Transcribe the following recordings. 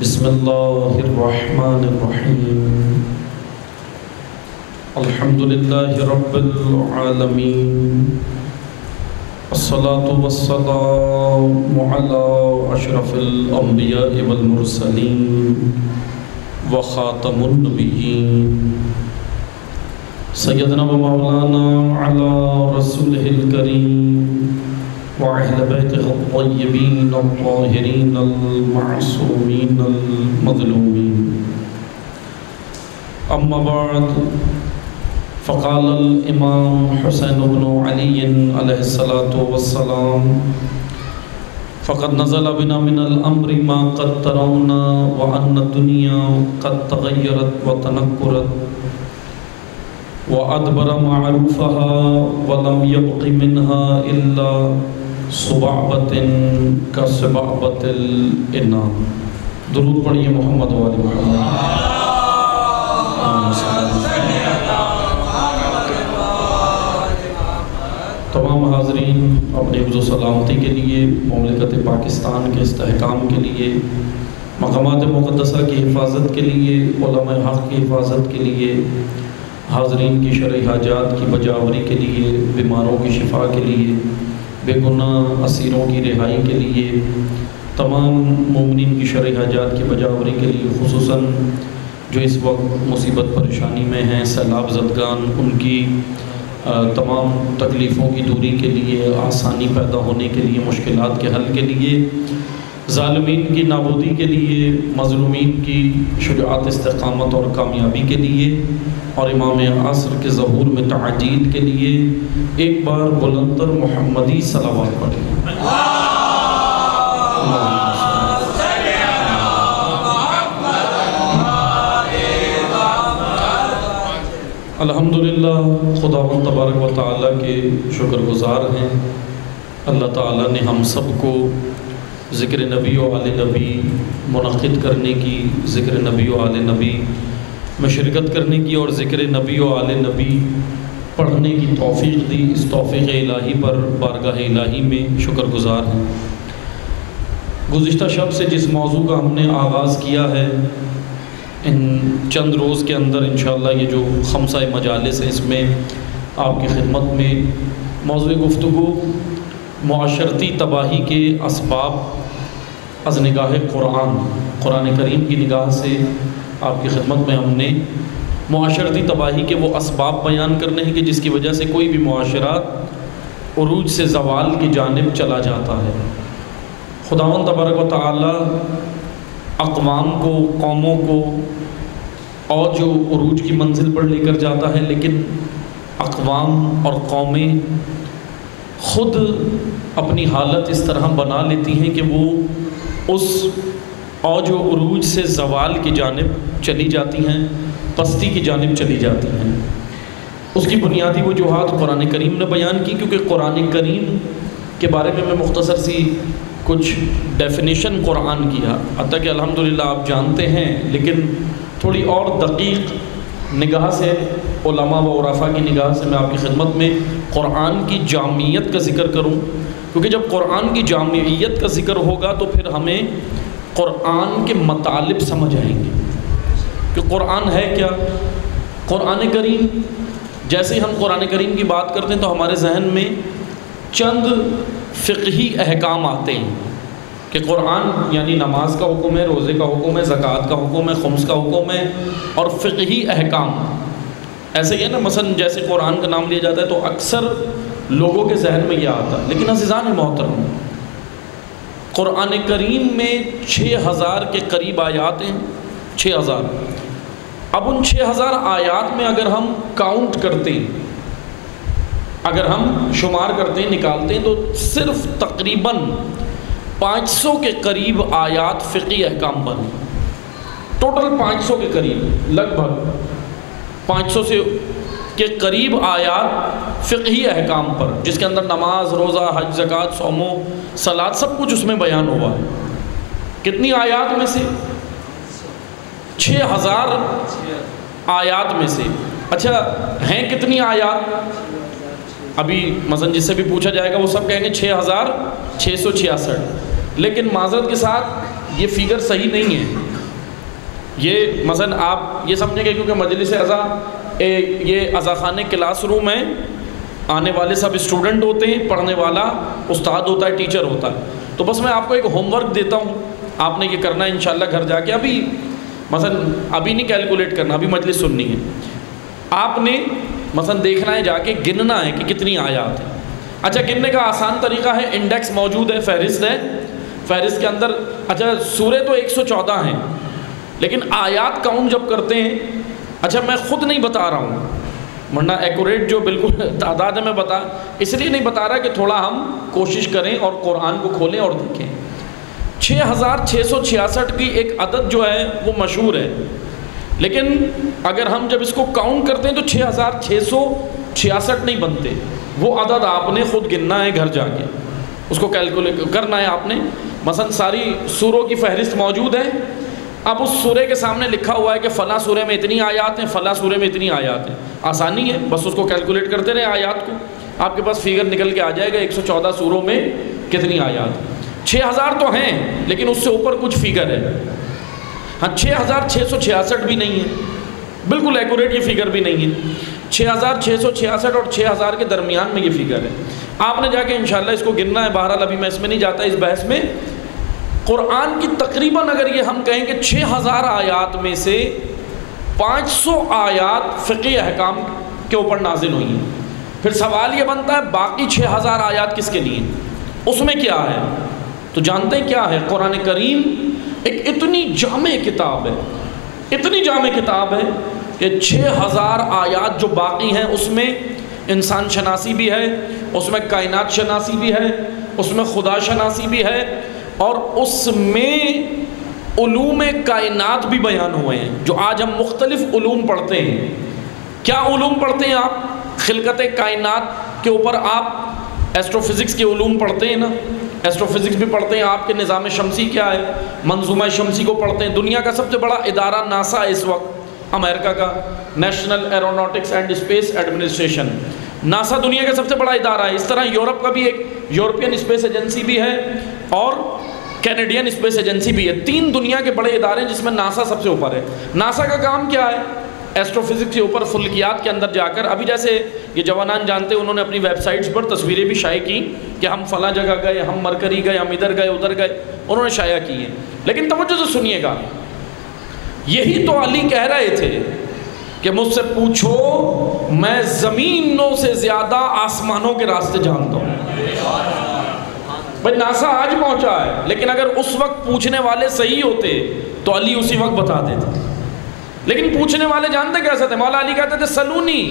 بسم اللہ الرحمن الرحیم الحمد للہ رب العالمین الصلاة والسلام علی اشرف الانبیاء والمرسلین وخاتم النبیین سیدنا و مولانا علی رسولہ الکریم وأهل بيته الطيبين الطاهرين المعصومين المظلومين أما بعد فقال الإمام حسين بن علي عليه الصلاة والسلام فقد نزل بنا من الأمر ما قد ترون وأن الدنيا قد تغيرت وتنكرت وأدبر معروفها ولم يبق منها إلا صبعبة كصبعبة الإنام. درود پڑھیے محمد و آل محمد. تمام حاضرین اپنے حفظ و سلامتی کے لیے، مملکت پاکستان کے استحکام کے لیے، مقامات مقدسہ کی حفاظت کے لیے، علماء حق کی حفاظت کے لیے، حاضرین کی شرعی حاجات کی بجاوری کے لیے، بیماروں کی شفا کے لیے، بے گناہ اسیروں کی رہائی کے لیے، تمام مومنین کی شرعی حاجات کی بجاوری کے لیے، خصوصاً جو اس وقت مصیبت پریشانی میں ہیں، سیلاب زدگان، ان کی تمام تکلیفوں کی دوری کے لیے، آسانی پیدا ہونے کے لیے، مشکلات کے حل کے لیے، ظالمین کی نابودی کے لیے، مظلومین کی شجاعت، استقامت اور کامیابی کے لیے، اور امام عصر کے ظہور میں تعجیل کے لیے ایک بار بلندر محمدی صلوات پڑھیں. الحمدللہ خداوند تبارک و تعالیٰ کے شکر گزار ہیں. اللہ تعالیٰ نے ہم سب کو ذکر نبی و آل نبی منعقد کرنے کی، ذکر نبی و آل نبی میں شرکت کرنے کی اور ذکر نبی و آل نبی پڑھنے کی توفیق دی. اس توفیق الہی پر بارگاہ الہی میں شکر گزار ہیں. گزشتہ شب سے جس موضوع کا ہم نے آغاز کیا ہے، ان چند روز کے اندر انشاءاللہ یہ جو خمسہ مجالس ہیں، اس میں آپ کی خدمت میں موضوع گفتگو معاشرتی تباہی کے اسباب از نگاہ قرآن کریم کی نگاہ سے آپ کی خدمت میں ہم نے معاشرتی تباہی کے وہ اسباب بیان کرنے ہیں کہ جس کی وجہ سے کوئی بھی معاشرہ عروج سے زوال کی جانب چلا جاتا ہے. خداوند تبارک و تعالی اقوام کو، قوموں کو اور جو عروج کی منزل پر لے کر جاتا ہے، لیکن اقوام اور قومیں خود اپنی حالت اس طرح بنا لیتی ہیں کہ وہ اس اوج و عروج سے زوال کی جانب چلی جاتی ہیں، پستی کی جانب چلی جاتی ہیں. اس کی بنیادی وجوہات قرآن کریم نے بیان کی، کیونکہ قرآن کریم کے بارے میں مختصر سی کچھ ڈیفینیشن قرآن کیا، حتیٰ کہ الحمدللہ آپ جانتے ہیں، لیکن تھوڑی اور دقیق نگاہ سے، علماء و عرفاء کی نگاہ سے میں آپ کی خدمت میں قرآن کی جامعیت کا ذکر کروں. کیونکہ جب قرآن کی جامعیت کا ذکر ہوگا تو پھر ہمیں قرآن کے مطالب سمجھ آئیں گے کہ قرآن ہے کیا. قرآن کریم، جیسے ہی ہم قرآن کریم کی بات کرتے ہیں تو ہمارے ذہن میں چند فقہی احکام آتے ہیں کہ قرآن یعنی نماز کا حکم ہے، روزے کا حکم ہے، زکوٰۃ کا حکم ہے، خمس کا حکم ہے، اور فقہی احکام. ایسے ہی ہے نا، مثلا جیسے قرآن کا نام لیا جاتا ہے تو اکثر لوگوں کے ذہن میں یہ آتا ہے. لیکن عزیزان محترم، قرآن کریم میں 6000 کے قریب آیات ہیں. 6000. اب ان 6000 آیات میں اگر ہم کاؤنٹ کرتے ہیں، اگر ہم شمار کرتے ہیں، نکالتے ہیں، تو صرف تقریباً 500 کے قریب آیات فقہی احکام پر ہیں. ٹوٹل 500 کے قریب، لگ بھگ 500 سے کے قریب آیات فقہی احکام پر، جس کے اندر نماز، روزہ، حج، زکوٰۃ، صوم و صلاۃ سب کچھ اس میں بیان ہوا ہے. کتنی آیات میں سے؟ 6000 آیات میں سے. اچھا ہیں کتنی آیات؟ ابھی مثلا جس سے بھی پوچھا جائے گا وہ سب کہیں گے 6666. لیکن معذرت کے ساتھ یہ فگر صحیح نہیں ہے. یہ مثلا آپ یہ سمجھیں گے کیونکہ مجلس اعضا یہ اعضا خانے کلاس روم ہے، آنے والے سب اسٹوڈنٹ ہوتے ہیں، پڑھنے والا استاد ہوتا ہے، ٹیچر ہوتا ہے، تو بس میں آپ کو ایک ہوم ورک دیتا ہوں، آپ نے یہ کرنا ہے انشاءاللہ گھر جا کے، ابھی مثلا ابھی نہیں کیلکولیٹ کرنا، ابھی مجلس سننی ہے، آپ نے مثلا دیکھنا ہے جا کے گننا ہے کہ کتنی آیات ہیں۔ اچھا گننے کا آسان طریقہ ہے، انڈیکس موجود ہے، فہرست ہے، فہرست کے اندر اچھا سورے تو 114 ہیں لیکن آیات کاؤنٹ جب کرتے ہیں، اچھا میں خود نہیں بتا رہا ہوں ورنہ ایکوریٹ جو بالکل تعداد ہے میں اس لیے نہیں بتا رہا کہ تھوڑا ہم کوشش کریں اور قرآن کو کھولیں اور دیکھیں۔ 6666 کی ایک عدد جو ہے وہ مشہور ہے، لیکن اگر ہم جب اس کو کاؤنٹ کرتے ہیں تو 6666 نہیں بنتے، وہ عدد آپ نے خود گننا ہے گھر جا کے، اس کو کیلکولیٹ کرنا ہے آپ نے۔ مثلا ساری سوروں کی فہرست موجود ہے، اب اس سورے کے سامنے لکھا ہوا ہے کہ فلاں سورے میں اتنی آیات ہیں، فلاں سورے میں اتنی آیات ہیں، آسانی ہے، بس اس کو کیلکولیٹ کرتے رہے آیات کو، آپ کے پاس فیگر نکل کے آ جائے گا 114 سوروں میں کتنی آیات۔ 6000 تو ہیں لیکن اس سے اوپر کچھ فیگر ہے، ہاں 6666 بھی نہیں ہے، بالکل ایکوریٹ یہ فیگر بھی نہیں ہے، 6666 اور 6000 کے درمیان میں یہ فیگر ہے، آپ نے جا کے انشاءاللہ اس کو گننا ہے۔ بہرحال ابھی میں اس میں نہیں جاتا اس بحث میں۔ قرآن کی تقریباً اگر یہ ہم کہیں کہ 6000 آیات میں سے 500 آیات فقہی احکام کے اوپر نازل ہوئی ہیں، پھر سوال یہ بنتا ہے باقی 6000 آیات کس کے لیے، اس میں کیا ہے؟ تو جانتے ہیں کیا ہے؟ قرآن کریم ایک اتنی جامع کتاب ہے، اتنی جامع کتاب ہے کہ 6000 آیات جو باقی ہیں اس میں انسان شناسی بھی ہے، اس میں کائنات شناسی بھی ہے، اس میں خدا شناسی بھی ہے، اور اس میں علوم کائنات بھی بیان ہوئے ہیں جو آج ہم مختلف علوم پڑھتے ہیں۔ کیا علوم پڑھتے ہیں آپ؟ خلقت کائنات کے اوپر آپ ایسٹرو فزکس کے علوم پڑھتے ہیں نا، ایسٹرو فزکس بھی پڑھتے ہیں، آپ کے نظام شمسی کیا ہے، منظومہ شمسی کو پڑھتے ہیں۔ دنیا کا سب سے بڑا ادارہ ناسا اس وقت امریکہ کا national aeronautics and space administration, NASA دنیا کا سب سے بڑا ادارہ ہے۔ اس طرح یورپ کا بھی ایک یورپین اسپیس ایجنسی بھی ہے اور کینیڈین اسپیس ایجنسی بھی ہے، 3 دنیا کے بڑے ادارے ہیں جس میں ناسا سب سے اوپر ہے۔ ناسا کا کام کیا ہے؟ ایسٹرو فزکس کے اوپر فلکیات کے اندر جا کر، ابھی جیسے یہ جوانان جانتے ہیں، انہوں نے اپنی ویب سائٹس پر تصویریں بھی شائع کی کہ ہم فلاں جگہ گئے، ہم مرکری گئے، ہم ادھر گئے ادھر گئے، انہوں نے شائع کی ہیں۔ لیکن توجہ سے سنیے گا، یہی تو علی کہہ رہے تھے کہ مجھ سے پوچھو میں زمینوں سے زیادہ آسمانوں کے راستے جانتا ہوں۔ بھائی ناسا آج پہنچا ہے، لیکن اگر اس وقت پوچھنے والے صحیح ہوتے تو علی اسی وقت بتا دیتے، لیکن پوچھنے والے جانتے کیسے تھے؟ مولا علی کہتے تھے سلونی،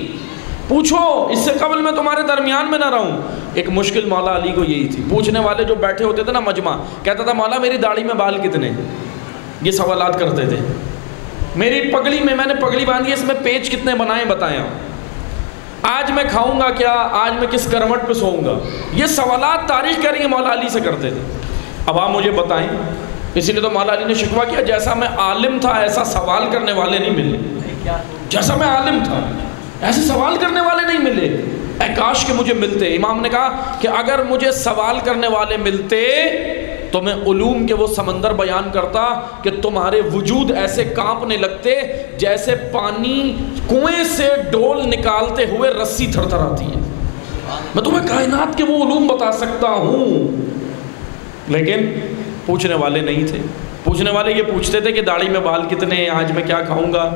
پوچھو، اس سے قبل میں تمہارے درمیان میں نہ رہوں۔ ایک مشکل مولا علی کو یہی تھی، پوچھنے والے جو بیٹھے ہوتے تھے نا مجمع، کہتا تھا مولا میری داڑھی میں بال کتنے، یہ سوالات کرتے تھے۔ میری پگڑی میں نے پگڑی باندھی، اس میں پیچ کتنے بنائے بتائیں، آج میں کھاؤں گا کیا، آج میں کس کروٹ پہ سوؤں گا، یہ سوالات تاریخ کہہ رہی ہے مولا علی سے کرتے تھے۔ اب آپ مجھے بتائیں، اسی لیے تو مولا علی نے شکوہ کیا جیسا میں عالم تھا ایسا سوال کرنے والے نہیں ملے، جیسا میں عالم تھا ایسے سوال کرنے والے نہیں ملے، اے کاش کہ مجھے ملتے۔ امام نے کہا کہ اگر مجھے سوال کرنے والے ملتے تو میں علوم کے وہ سمندر بیان کرتا کہ تمہارے وجود ایسے کانپنے لگتے جیسے پانی کنویں سے ڈول نکالتے ہوئے رسی تھر تھر آتی ہے۔ میں تمہیں کائنات کے وہ علوم بتا سکتا ہوں، لیکن پوچھنے والے نہیں تھے۔ پوچھنے والے یہ پوچھتے تھے کہ داڑھی میں بال کتنے ہیں، آج میں کیا کھاؤں گا،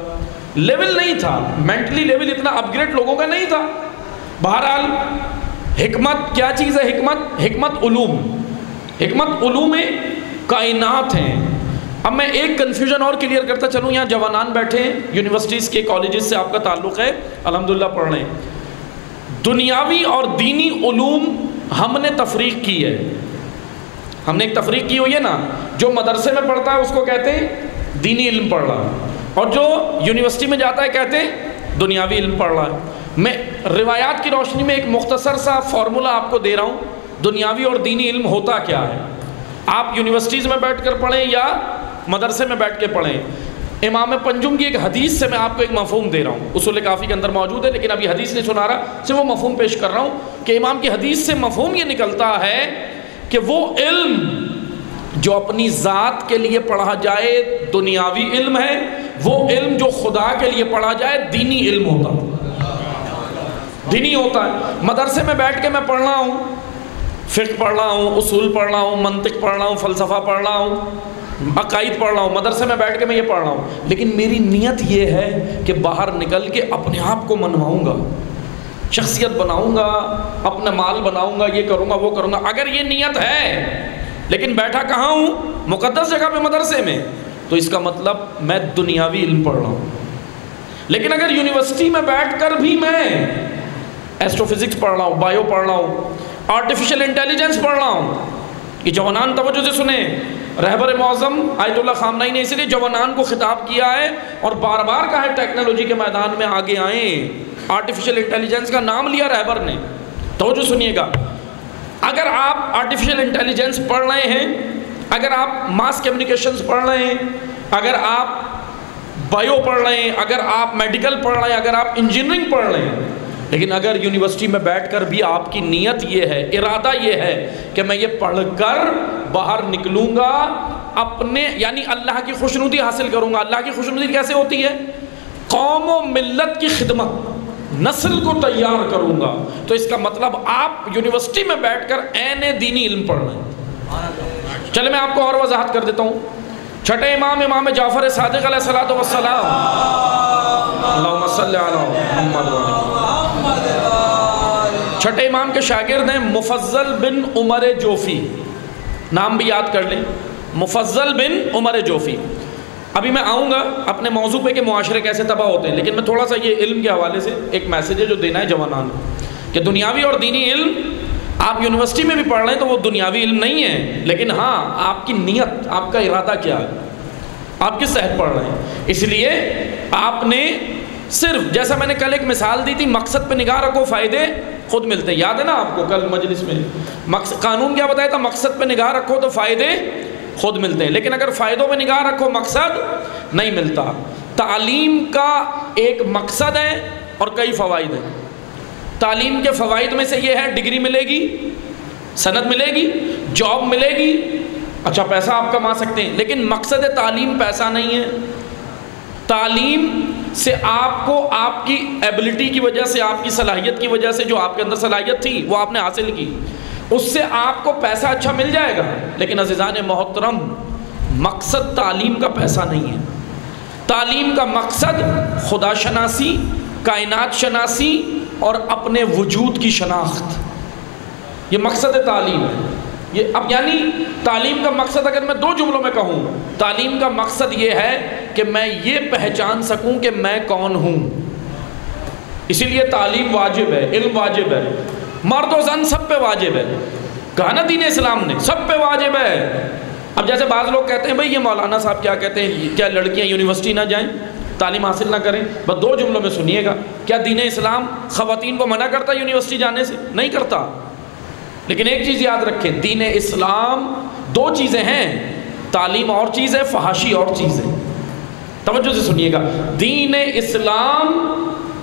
لیول نہیں تھا، مینٹلی لیول اتنا اپ گریڈ لوگوں کا نہیں تھا۔ بہرحال حکمت کیا چیز ہے؟ حکمت علوم، حکمت علوم کائنات ہیں۔ اب میں ایک کنفیوژن اور کلیئر کرتا چلوں، یہاں جوانان بیٹھے ہیں، یونیورسٹیز کے کالجز سے آپ کا تعلق ہے، الحمدللہ پڑھ رہے ہیں۔ دنیاوی اور دینی علوم ہم نے تفریق کی ہے، ہم نے ایک تفریق کی ہوئی ہے نا، جو مدرسے میں پڑھتا ہے اس کو کہتے ہیں دینی علم پڑھ رہا ہے، اور جو یونیورسٹی میں جاتا ہے کہتے ہیں دنیاوی علم پڑھ رہا ہے۔ میں روایات کی روشنی میں ایک مختصر سا فارمولہ آپ کو دے رہا ہوں، دنیاوی اور دینی علم ہوتا کیا ہے۔ آپ یونیورسٹیز میں بیٹھ کر پڑھیں یا مدرسے میں بیٹھ کے پڑھیں، امام پنجم کی ایک حدیث سے میں آپ کو ایک مفہوم دے رہا ہوں، اصول کافی کے اندر موجود ہے لیکن ابھی حدیث نہیں سنا رہا، صرف وہ مفہوم پیش کر رہا ہوں کہ امام کی حدیث سے مفہوم یہ نکلتا ہے کہ وہ علم جو اپنی ذات کے لیے پڑھا جائے دنیاوی علم ہے، وہ علم جو خدا کے لیے پڑھا جائے دینی علم ہوتا ہے، دینی ہوتا ہے۔ مدرسے میں بیٹھ کے میں پڑھ رہا ہوں، فقہ پڑھ رہا ہوں، اصول پڑھ رہا ہوں، منطق پڑھ رہا ہوں، فلسفہ پڑھ رہا ہوں، عقائد پڑھ رہا ہوں، مدرسے میں بیٹھ کے میں یہ پڑھ رہا ہوں، لیکن میری نیت یہ ہے کہ باہر نکل کے اپنے آپ کو منواؤں گا، شخصیت بناؤں گا، اپنا مال بناؤں گا، یہ کروں گا وہ کروں گا۔ اگر یہ نیت ہے لیکن بیٹھا کہاں ہوں؟ مقدس جگہ پہ، مدرسے میں، تو اس کا مطلب میں دنیاوی علم پڑھ رہا ہوں۔ لیکن اگر یونیورسٹی میں بیٹھ کر بھی میں ایسٹرو فزکس پڑھ رہا ہوں، بایو پڑھ رہا ہوں، آرٹیفیشل انٹیلیجنس پڑھ رہا ہوں، یہ جوانان توجہ سے سنیں، رہبر معظم آیت اللہ خامنہی نے اسی لیے جوانان کو خطاب کیا ہے اور بار بار کہا ہے ٹیکنالوجی کے میدان میں آگے آئیں۔ آرٹیفیشل انٹیلیجنس کا نام لیا رہبر نے، توجہ سنیے گا۔ اگر آپ آرٹیفیشل انٹیلیجنس پڑھ رہے ہیں، اگر آپ ماس کمیونیکیشنز پڑھ رہے ہیں، اگر آپ بایو پڑھ رہے ہیں، اگر آپ میڈیکل پڑھ رہے ہیں، اگر آپ انجینئرنگ پڑھ رہے ہیں، لیکن اگر یونیورسٹی میں بیٹھ کر بھی آپ کی نیت یہ ہے، ارادہ یہ ہے کہ میں یہ پڑھ کر باہر نکلوں گا، اپنے یعنی اللہ کی خوشنودی حاصل کروں گا۔ اللہ کی خوشنودی کیسے ہوتی ہے؟ قوم و ملت کی خدمت، نسل کو تیار کروں گا، تو اس کا مطلب آپ یونیورسٹی میں بیٹھ کر عین دینی علم پڑھ رہے ہیں۔ چلے میں آپ کو اور وضاحت کر دیتا ہوں۔ چھٹے امام امام جعفر صادق علیہ الصلوۃ والسلام، اللہم صلی علی محمد چھٹے امام کے شاگرد ہیں مفضل بن عمر جوفی، نام بھی یاد کر لیں، مفضل بن عمر جوفی۔ ابھی میں آؤں گا اپنے موضوع پہ کہ معاشرے کیسے تباہ ہوتے ہیں، لیکن میں تھوڑا سا یہ علم کے حوالے سے ایک میسیج ہے جو دینا ہے جوانان کہ دنیاوی اور دینی علم آپ یونیورسٹی میں بھی پڑھ رہے ہیں تو وہ دنیاوی علم نہیں ہے، لیکن ہاں آپ کی نیت، آپ کا ارادہ کیا ہے، آپ کس صحت پڑھ رہے ہیں۔ اس لیے آپ نے صرف جیسا میں نے کل ایک مثال دی تھی، مقصد پہ نگاہ رکھو فائدے خود ملتے ہیں، یاد ہے نا آپ کو کل مجلس میں قانون کیا بتایا تھا؟ مقصد پہ نگاہ رکھو تو فائدے خود ملتے ہیں، لیکن اگر فائدوں پہ نگاہ رکھو مقصد نہیں ملتا۔ تعلیم کا ایک مقصد ہے اور کئی فوائد ہیں۔ تعلیم کے فوائد میں سے یہ ہے ڈگری ملے گی، سند ملے گی، جاب ملے گی، اچھا پیسہ آپ کما سکتے ہیں، لیکن مقصد تعلیم پیسہ نہیں ہے۔ تعلیم سے آپ کو آپ کی ایبلٹی کی وجہ سے، آپ کی صلاحیت کی وجہ سے، جو آپ کے اندر صلاحیت تھی وہ آپ نے حاصل کی، اس سے آپ کو پیسہ اچھا مل جائے گا، لیکن عزیزان محترم مقصد تعلیم کا پیسہ نہیں ہے۔ تعلیم کا مقصد خدا شناسی، کائنات شناسی اور اپنے وجود کی شناخت، یہ مقصد تعلیم ہے۔ یہ اب یعنی تعلیم کا مقصد اگر میں دو جملوں میں کہوں، تعلیم کا مقصد یہ ہے کہ میں یہ پہچان سکوں کہ میں کون ہوں، اسی لیے تعلیم واجب ہے، علم واجب ہے، مرد و زن سب پہ واجب ہے، کہا نا دین اسلام نے سب پہ واجب ہے۔ اب جیسے بعض لوگ کہتے ہیں بھئی یہ مولانا صاحب کیا کہتے ہیں، کیا لڑکیاں یونیورسٹی نہ جائیں، تعلیم حاصل نہ کریں؟ بس دو جملوں میں سنیے گا، کیا دین اسلام خواتین کو منع کرتا یونیورسٹی جانے سے؟ نہیں کرتا، لیکن ایک چیز یاد رکھیں، دین اسلام دو چیزیں ہیں، تعلیم اور چیز ہے، فحاشی اور چیز ہے۔ توجہ سے سنیے گا، دین اسلام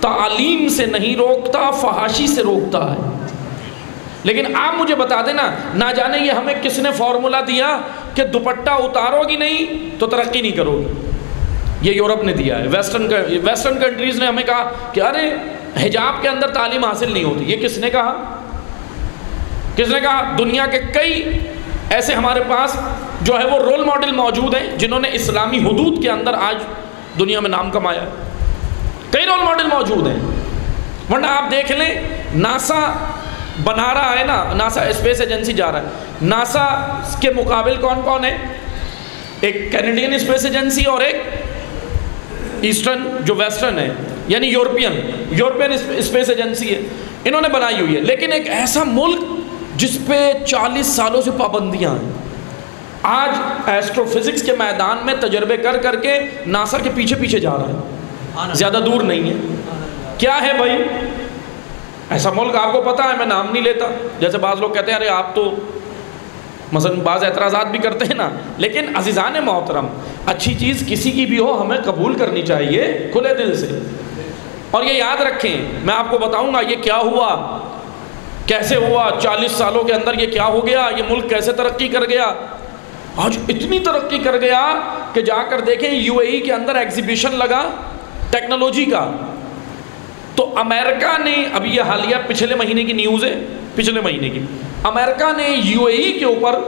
تعلیم سے نہیں روکتا، فحاشی سے روکتا ہے۔ لیکن آپ مجھے بتا دینا، نہ جانے یہ ہمیں کس نے فارمولا دیا کہ دوپٹہ اتارو گی نہیں تو ترقی نہیں کرو گی، یہ یورپ نے دیا ہے، ویسٹرن کنٹریز نے ہمیں کہا کہ ارے حجاب کے اندر تعلیم حاصل نہیں ہوتی، یہ کس نے کہا؟ کس نے کہا؟ دنیا کے کئی ایسے ہمارے پاس جو ہے وہ رول ماڈل موجود ہیں جنہوں نے اسلامی حدود کے اندر آج دنیا میں نام کمایا ہے، کئی رول ماڈل موجود ہیں۔ ورنہ آپ دیکھ لیں ناسا بنا رہا ہے نا، ناسا اسپیس ایجنسی جا رہا ہے، ناسا کے مقابل کون کون ہے؟ ایک کینیڈین اسپیس ایجنسی اور ایک ایسٹرن جو ویسٹرن ہے، یعنی یورپین اسپیس ایجنسی ہے، انہوں نے بنائی ہوئی ہے۔ لیکن ایک ایسا ملک جس پہ 40 سالوں سے پابندیاں ہیں، آج ایسٹرو فزکس کے میدان میں تجربے کر کر کے ناسا کے پیچھے پیچھے جا رہا ہے، زیادہ دور نہیں ہے۔ کیا ہے بھائی ایسا ملک؟ آپ کو پتا ہے، میں نام نہیں لیتا، جیسے بعض لوگ کہتے ہیں ارے آپ تو مثلا بعض اعتراضات بھی کرتے ہیں نا، لیکن عزیزان محترم اچھی چیز کسی کی بھی ہو ہمیں قبول کرنی چاہیے کھلے دل سے۔ اور یہ یاد رکھیں، میں آپ کو بتاؤں گا یہ کیا ہوا، کیسے ہوا، 40 سالوں کے اندر یہ کیا ہو گیا، یہ ملک کیسے ترقی کر گیا۔ آج اتنی ترقی کر گیا کہ جا کر دیکھیں UAE کے اندر ایگزیبیشن لگا ٹیکنالوجی کا، تو امریکہ نے، ابھی یہ حالیہ پچھلے مہینے کی نیوز ہے، پچھلے مہینے کی، امریکہ نے UAE کے اوپر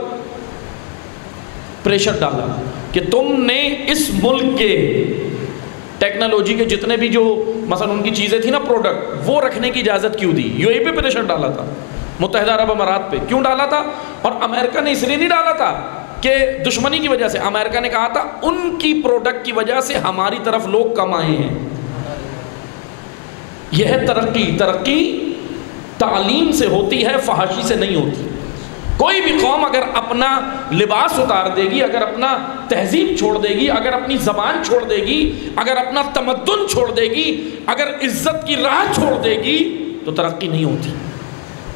پریشر ڈالا کہ تم نے اس ملک کے ٹیکنالوجی کے جتنے بھی جو مثلا ان کی چیزیں تھیں نا پروڈکٹ، وہ رکھنے کی اجازت کیوں دی؟ UAE پہ پریشر ڈالا تھا، متحدہ عرب امارات پہ کیوں ڈالا تھا؟ اور امریکہ نے اس لیے نہیں ڈالا تھا کہ دشمنی کی وجہ سے، امریکہ نے کہا تھا ان کی پروڈکٹ کی وجہ سے ہماری طرف لوگ کم آئے ہیں۔ یہ ہے ترقی۔ ترقی تعلیم سے ہوتی ہے، فحاشی سے نہیں ہوتی۔ کوئی بھی قوم اگر اپنا لباس اتار دے گی، اگر اپنا تہذیب چھوڑ دے گی، اگر اپنی زبان چھوڑ دے گی، اگر اپنا تمدن چھوڑ دے گی، اگر عزت کی راہ چھوڑ دے گی، تو ترقی نہیں ہوتی۔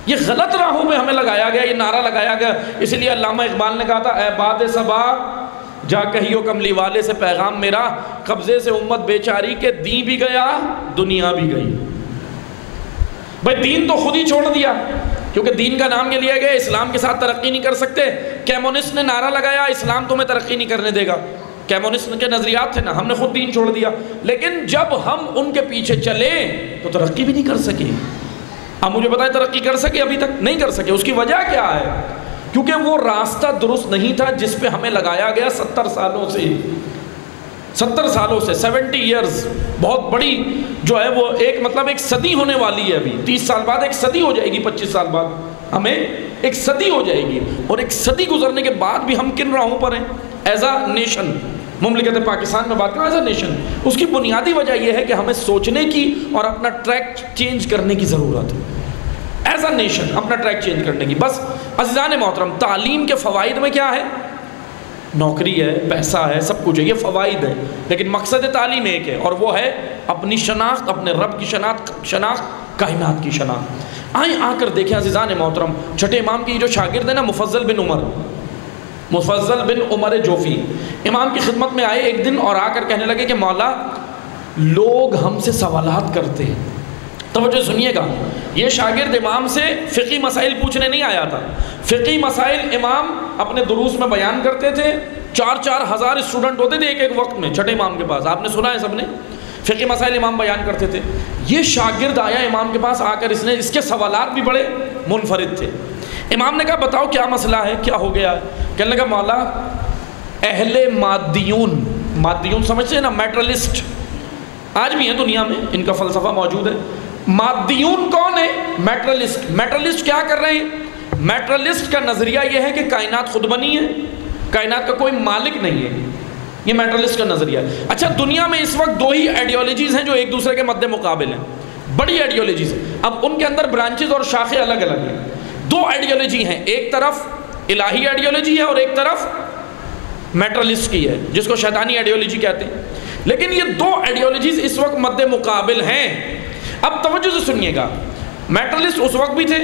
یہ غلط راہوں میں ہمیں لگایا گیا، یہ نعرہ لگایا گیا۔ اس لیے علامہ اقبال نے کہا تھا، اے باد صبا جا کہیو کملی والے سے پیغام میرا، قبضے سے امت بیچاری کے دین بھی گیا دنیا بھی گئی۔ بھائی دین تو خود ہی چھوڑ دیا، کیونکہ دین کا نام یہ لیا گیا اسلام کے ساتھ ترقی نہیں کر سکتے۔ کیمونسٹ نے نعرہ لگایا اسلام تمہیں ترقی نہیں کرنے دے گا، کیمونسٹ کے نظریات تھے نا، ہم نے خود دین چھوڑ دیا۔ لیکن جب ہم ان کے پیچھے چلے تو ترقی بھی نہیں کر سکے۔ اب مجھے بتائیں ترقی کر سکے؟ ابھی تک نہیں کر سکے۔ اس کی وجہ کیا ہے؟ کیونکہ وہ راستہ درست نہیں تھا جس پہ ہمیں لگایا گیا 70 سالوں سے، 70 ایئرز، بہت بڑی جو ہے وہ ایک مطلب ایک صدی ہونے والی ہے ابھی، 30 سال بعد ایک صدی ہو جائے گی، 25 سال بعد ہمیں ایک صدی ہو جائے گی، اور ایک صدی گزرنے کے بعد بھی ہم کن راہوں پر ہیں ایز اے نیشن؟ مملکت پاکستان میں بات کروں ایز اے نیشن، اس کی بنیادی وجہ یہ ہے کہ ہمیں سوچنے کی اور اپنا ٹریک چینج کرنے کی ضرورت ہے، ایز اے نیشن اپنا ٹریک چینج کرنے کی۔ بس عزیزان محترم، تعلیم کے فوائد میں کیا ہے؟ نوکری ہے، پیسہ ہے، سب کچھ ہے، یہ فوائد ہے، لیکن مقصد تعلیم ایک ہے، اور وہ ہے اپنی شناخت، اپنے رب کی شناخت، کائنات کی شناخت۔ آئیں آ کر دیکھیں عزیزان محترم، چھٹے امام کی جو شاگرد ہے نا مفضل بن عمر جوفی، امام کی خدمت میں آئے ایک دن اور آ کر کہنے لگے کہ مولا لوگ ہم سے سوالات کرتے ہیں۔ توجہ سنیے گا، یہ شاگرد امام سے فقہی مسائل پوچھنے نہیں آیا تھا، فقہی مسائل امام اپنے دروس میں بیان کرتے تھے، 4-4 ہزار اسٹوڈنٹ ہوتے تھے ایک ایک وقت میں چھٹے امام کے پاس، آپ نے سنا ہے سب نے، فقہی مسائل امام بیان کرتے تھے۔ یہ شاگرد آیا امام کے پاس، آ کر اس کے سوالات بھی بڑے منفرد تھے۔ امام نے کہا بتاؤ کیا مسئلہ ہے، کیا ہو گیا ہے؟ کہنے لگا مولا اہل مادیون سمجھتے ہیں نا، میٹرلسٹ، آج بھی ہیں دنیا میں، ان کا فلسفہ موجود ہے۔ مادیون کون ہے؟ میٹرلسٹ کیا کر رہے ہیں؟ میٹرلسٹ کا نظریہ یہ ہے کہ کائنات خود بنی ہے، کائنات کا کوئی مالک نہیں ہے، یہ میٹرلسٹ کا نظریہ ہے۔ اچھا دنیا میں اس وقت 2 ہی آئیڈیالوجیز ہیں جو ایک دوسرے کے مد مقابل ہیں، بڑی آئیڈیالوجیز ہیں، اب ان کے اندر برانچز اور شاخیں الگ الگ ہیں۔ 2 آئیڈیالوجی ہیں، ایک طرف الہی آئیڈیالوجی ہے اور ایک طرف میٹرلسٹ کی ہے، جس کو شیطانی آئیڈیالوجی کہتے ہیں۔ لیکن یہ 2 آئیڈیالوجیز اس وقت مد مقابل ہیں۔ اب توجہ سے سنیے گا، میٹرلسٹ اس وقت بھی تھے،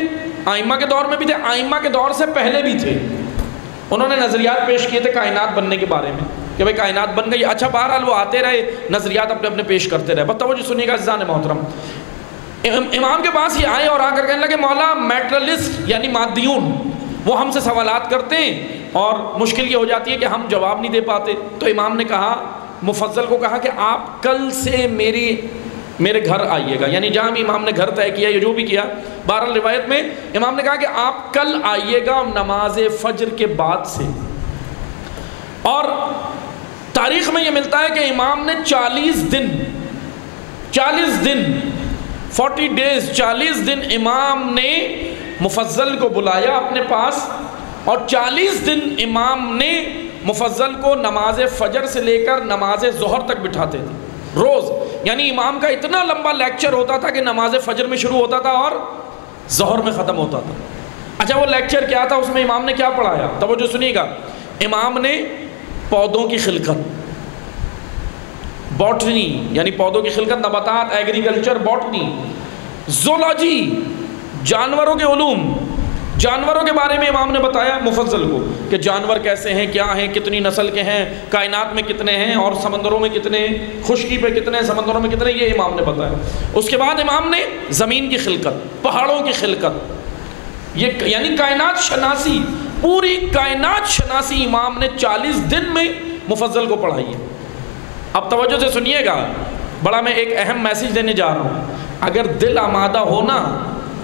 آئمہ کے دور میں بھی تھے، آئمہ کے دور سے پہلے بھی تھے، انہوں نے نظریات پیش کیے تھے کائنات بننے کے بارے میں کہ بھائی کائنات بن گئی۔ اچھا بہرحال وہ آتے رہے، نظریات اپنے اپنے پیش کرتے رہے۔ بس توجہ سنیے گا عزیزان محترم، امام کے پاس یہ آئے اور آ کر کہنے لگے مولا میٹرلسٹ یعنی مادیون وہ ہم سے سوالات کرتے ہیں اور مشکل یہ ہو جاتی ہے کہ ہم جواب نہیں دے پاتے۔ تو امام نے کہا، مفضل کو کہا کہ آپ کل سے میرے گھر آئیے گا، یعنی جہاں بھی امام نے گھر طے کیا یا جو بھی کیا، بہرحال روایت میں امام نے کہا کہ آپ کل آئیے گا نماز فجر کے بعد سے۔ اور تاریخ میں یہ ملتا ہے کہ امام نے 40 دن 40 دن امام نے مفضل کو بلایا اپنے پاس، اور 40 دن امام نے مفضل کو نماز فجر سے لے کر نماز ظہر تک بٹھاتے تھے روز، یعنی امام کا اتنا لمبا لیکچر ہوتا تھا کہ نماز فجر میں شروع ہوتا تھا اور ظہر میں ختم ہوتا تھا۔ اچھا وہ لیکچر کیا تھا، اس میں امام نے کیا پڑھایا؟ توجہ سنیے گا، امام نے پودوں کی خلقت، باٹنی یعنی پودوں کی خلقت، نباتات، ایگریکلچر، باٹنی، زولوجی، جانوروں کے علوم، جانوروں کے بارے میں امام نے بتایا مفضل کو کہ جانور کیسے ہیں، کیا ہیں، کتنی نسل کے ہیں، کائنات میں کتنے ہیں اور سمندروں میں کتنے، خشکی پہ کتنے، سمندروں میں کتنے، یہ امام نے بتایا۔ اس کے بعد امام نے زمین کی خلقت، پہاڑوں کی خلقت، یہ یعنی کائنات شناسی، پوری کائنات شناسی امام نے 40 دن میں مفضل کو پڑھائیے۔ اب توجہ سے سنیے گا، بڑا میں ایک اہم میسیج دینے جا رہا ہوں۔ اگر دل آمادہ ہونا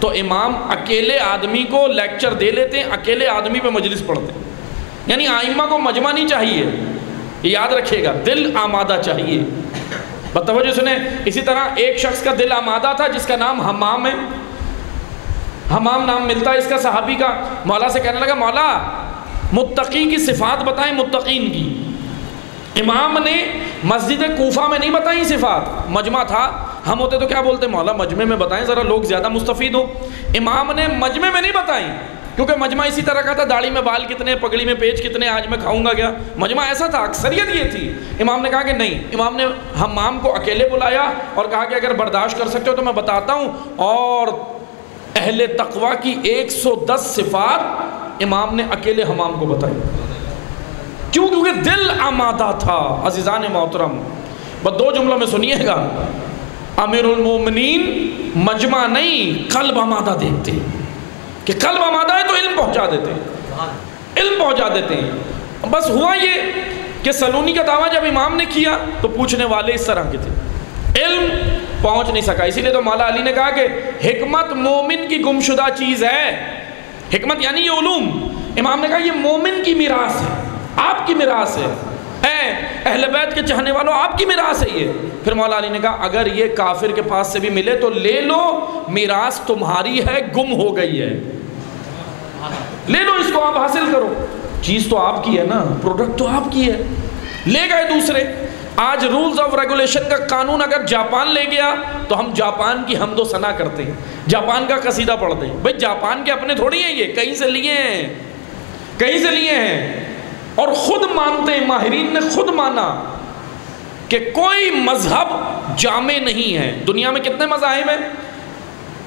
تو امام اکیلے آدمی کو لیکچر دے لیتے ہیں، اکیلے آدمی پہ مجلس پڑھتے ہیں، یعنی ائمہ کو مجمع نہیں چاہیے، یہ یاد رکھیے گا، دل آمادہ چاہیے۔ بتوجہ سنیں، اسی طرح ایک شخص کا دل آمادہ تھا جس کا نام حمام ہے، حمام نام ملتا ہے اس کا صحابی کا، مولا سے کہنے لگا مولا متقی کی صفات بتائیں متقین کی۔ امام نے مسجد کوفہ میں نہیں بتائیں صفات، مجمع تھا، ہم ہوتے تو کیا بولتے مولا مجمع میں بتائیں ذرا لوگ زیادہ مستفید ہوں۔ امام نے مجمع میں نہیں بتائیں، کیونکہ مجمع اسی طرح کا تھا، داڑھی میں بال کتنے، پگڑی میں پیچ کتنے، آج میں کھاؤں گا کیا، مجمع ایسا تھا، اکثریت یہ تھی۔ امام نے کہا کہ نہیں، امام نے حمام کو اکیلے بلایا اور کہا کہ اگر برداشت کر سکتے ہو تو میں بتاتا ہوں، اور اہل تقوی کی 110 صفات امام نے اکیلے حمام کو بتائی، کیونکہ دل آمادہ تھا۔ عزیزان محترم، بس 2 جملوں میں سنیے گا، امیر المومنین مجمع نہیں قلب آمادہ دیکھتے، کہ قلب آمادہ ہے تو علم پہنچا دیتے ہیں، علم پہنچا دیتے ہیں۔ بس ہوا یہ کہ سلونی کا دعویٰ جب امام نے کیا تو پوچھنے والے اس طرح کے تھے، علم پہنچ نہیں سکا، اسی لیے تو مولا علی نے کہا کہ حکمت مومن کی گمشدہ چیز ہے، حکمت یعنی یہ علوم۔ امام نے کہا یہ مومن کی میراث ہے، آپ کی میراث ہے، اے اہل بیت کے چاہنے والوں آپ کی میراث ہے یہ۔ پھر مولا علی نے کہا اگر یہ کافر کے پاس سے بھی ملے تو لے لو، میراث تمہاری ہے، گم ہو گئی ہے، لے لو اس کو، آپ حاصل کرو، چیز تو آپ کی ہے نا، پروڈکٹ تو آپ کی ہے۔ لے گئے دوسرے۔ آج رولز آف ریگولیشن کا قانون اگر جاپان لے گیا تو ہم جاپان کی حمد و ثنا کرتے ہیں، جاپان کا قصیدہ پڑھتے ہیں، بھئی جاپان کے اپنے تھوڑی ہیں، یہ کہیں سے لیے ہیں، کہیں سے لیے ہیں، اور خود مانتے ہیں، ماہرین نے خود مانا کہ کوئی مذہب جامع نہیں ہے۔ دنیا میں کتنے مذاہب ہیں؟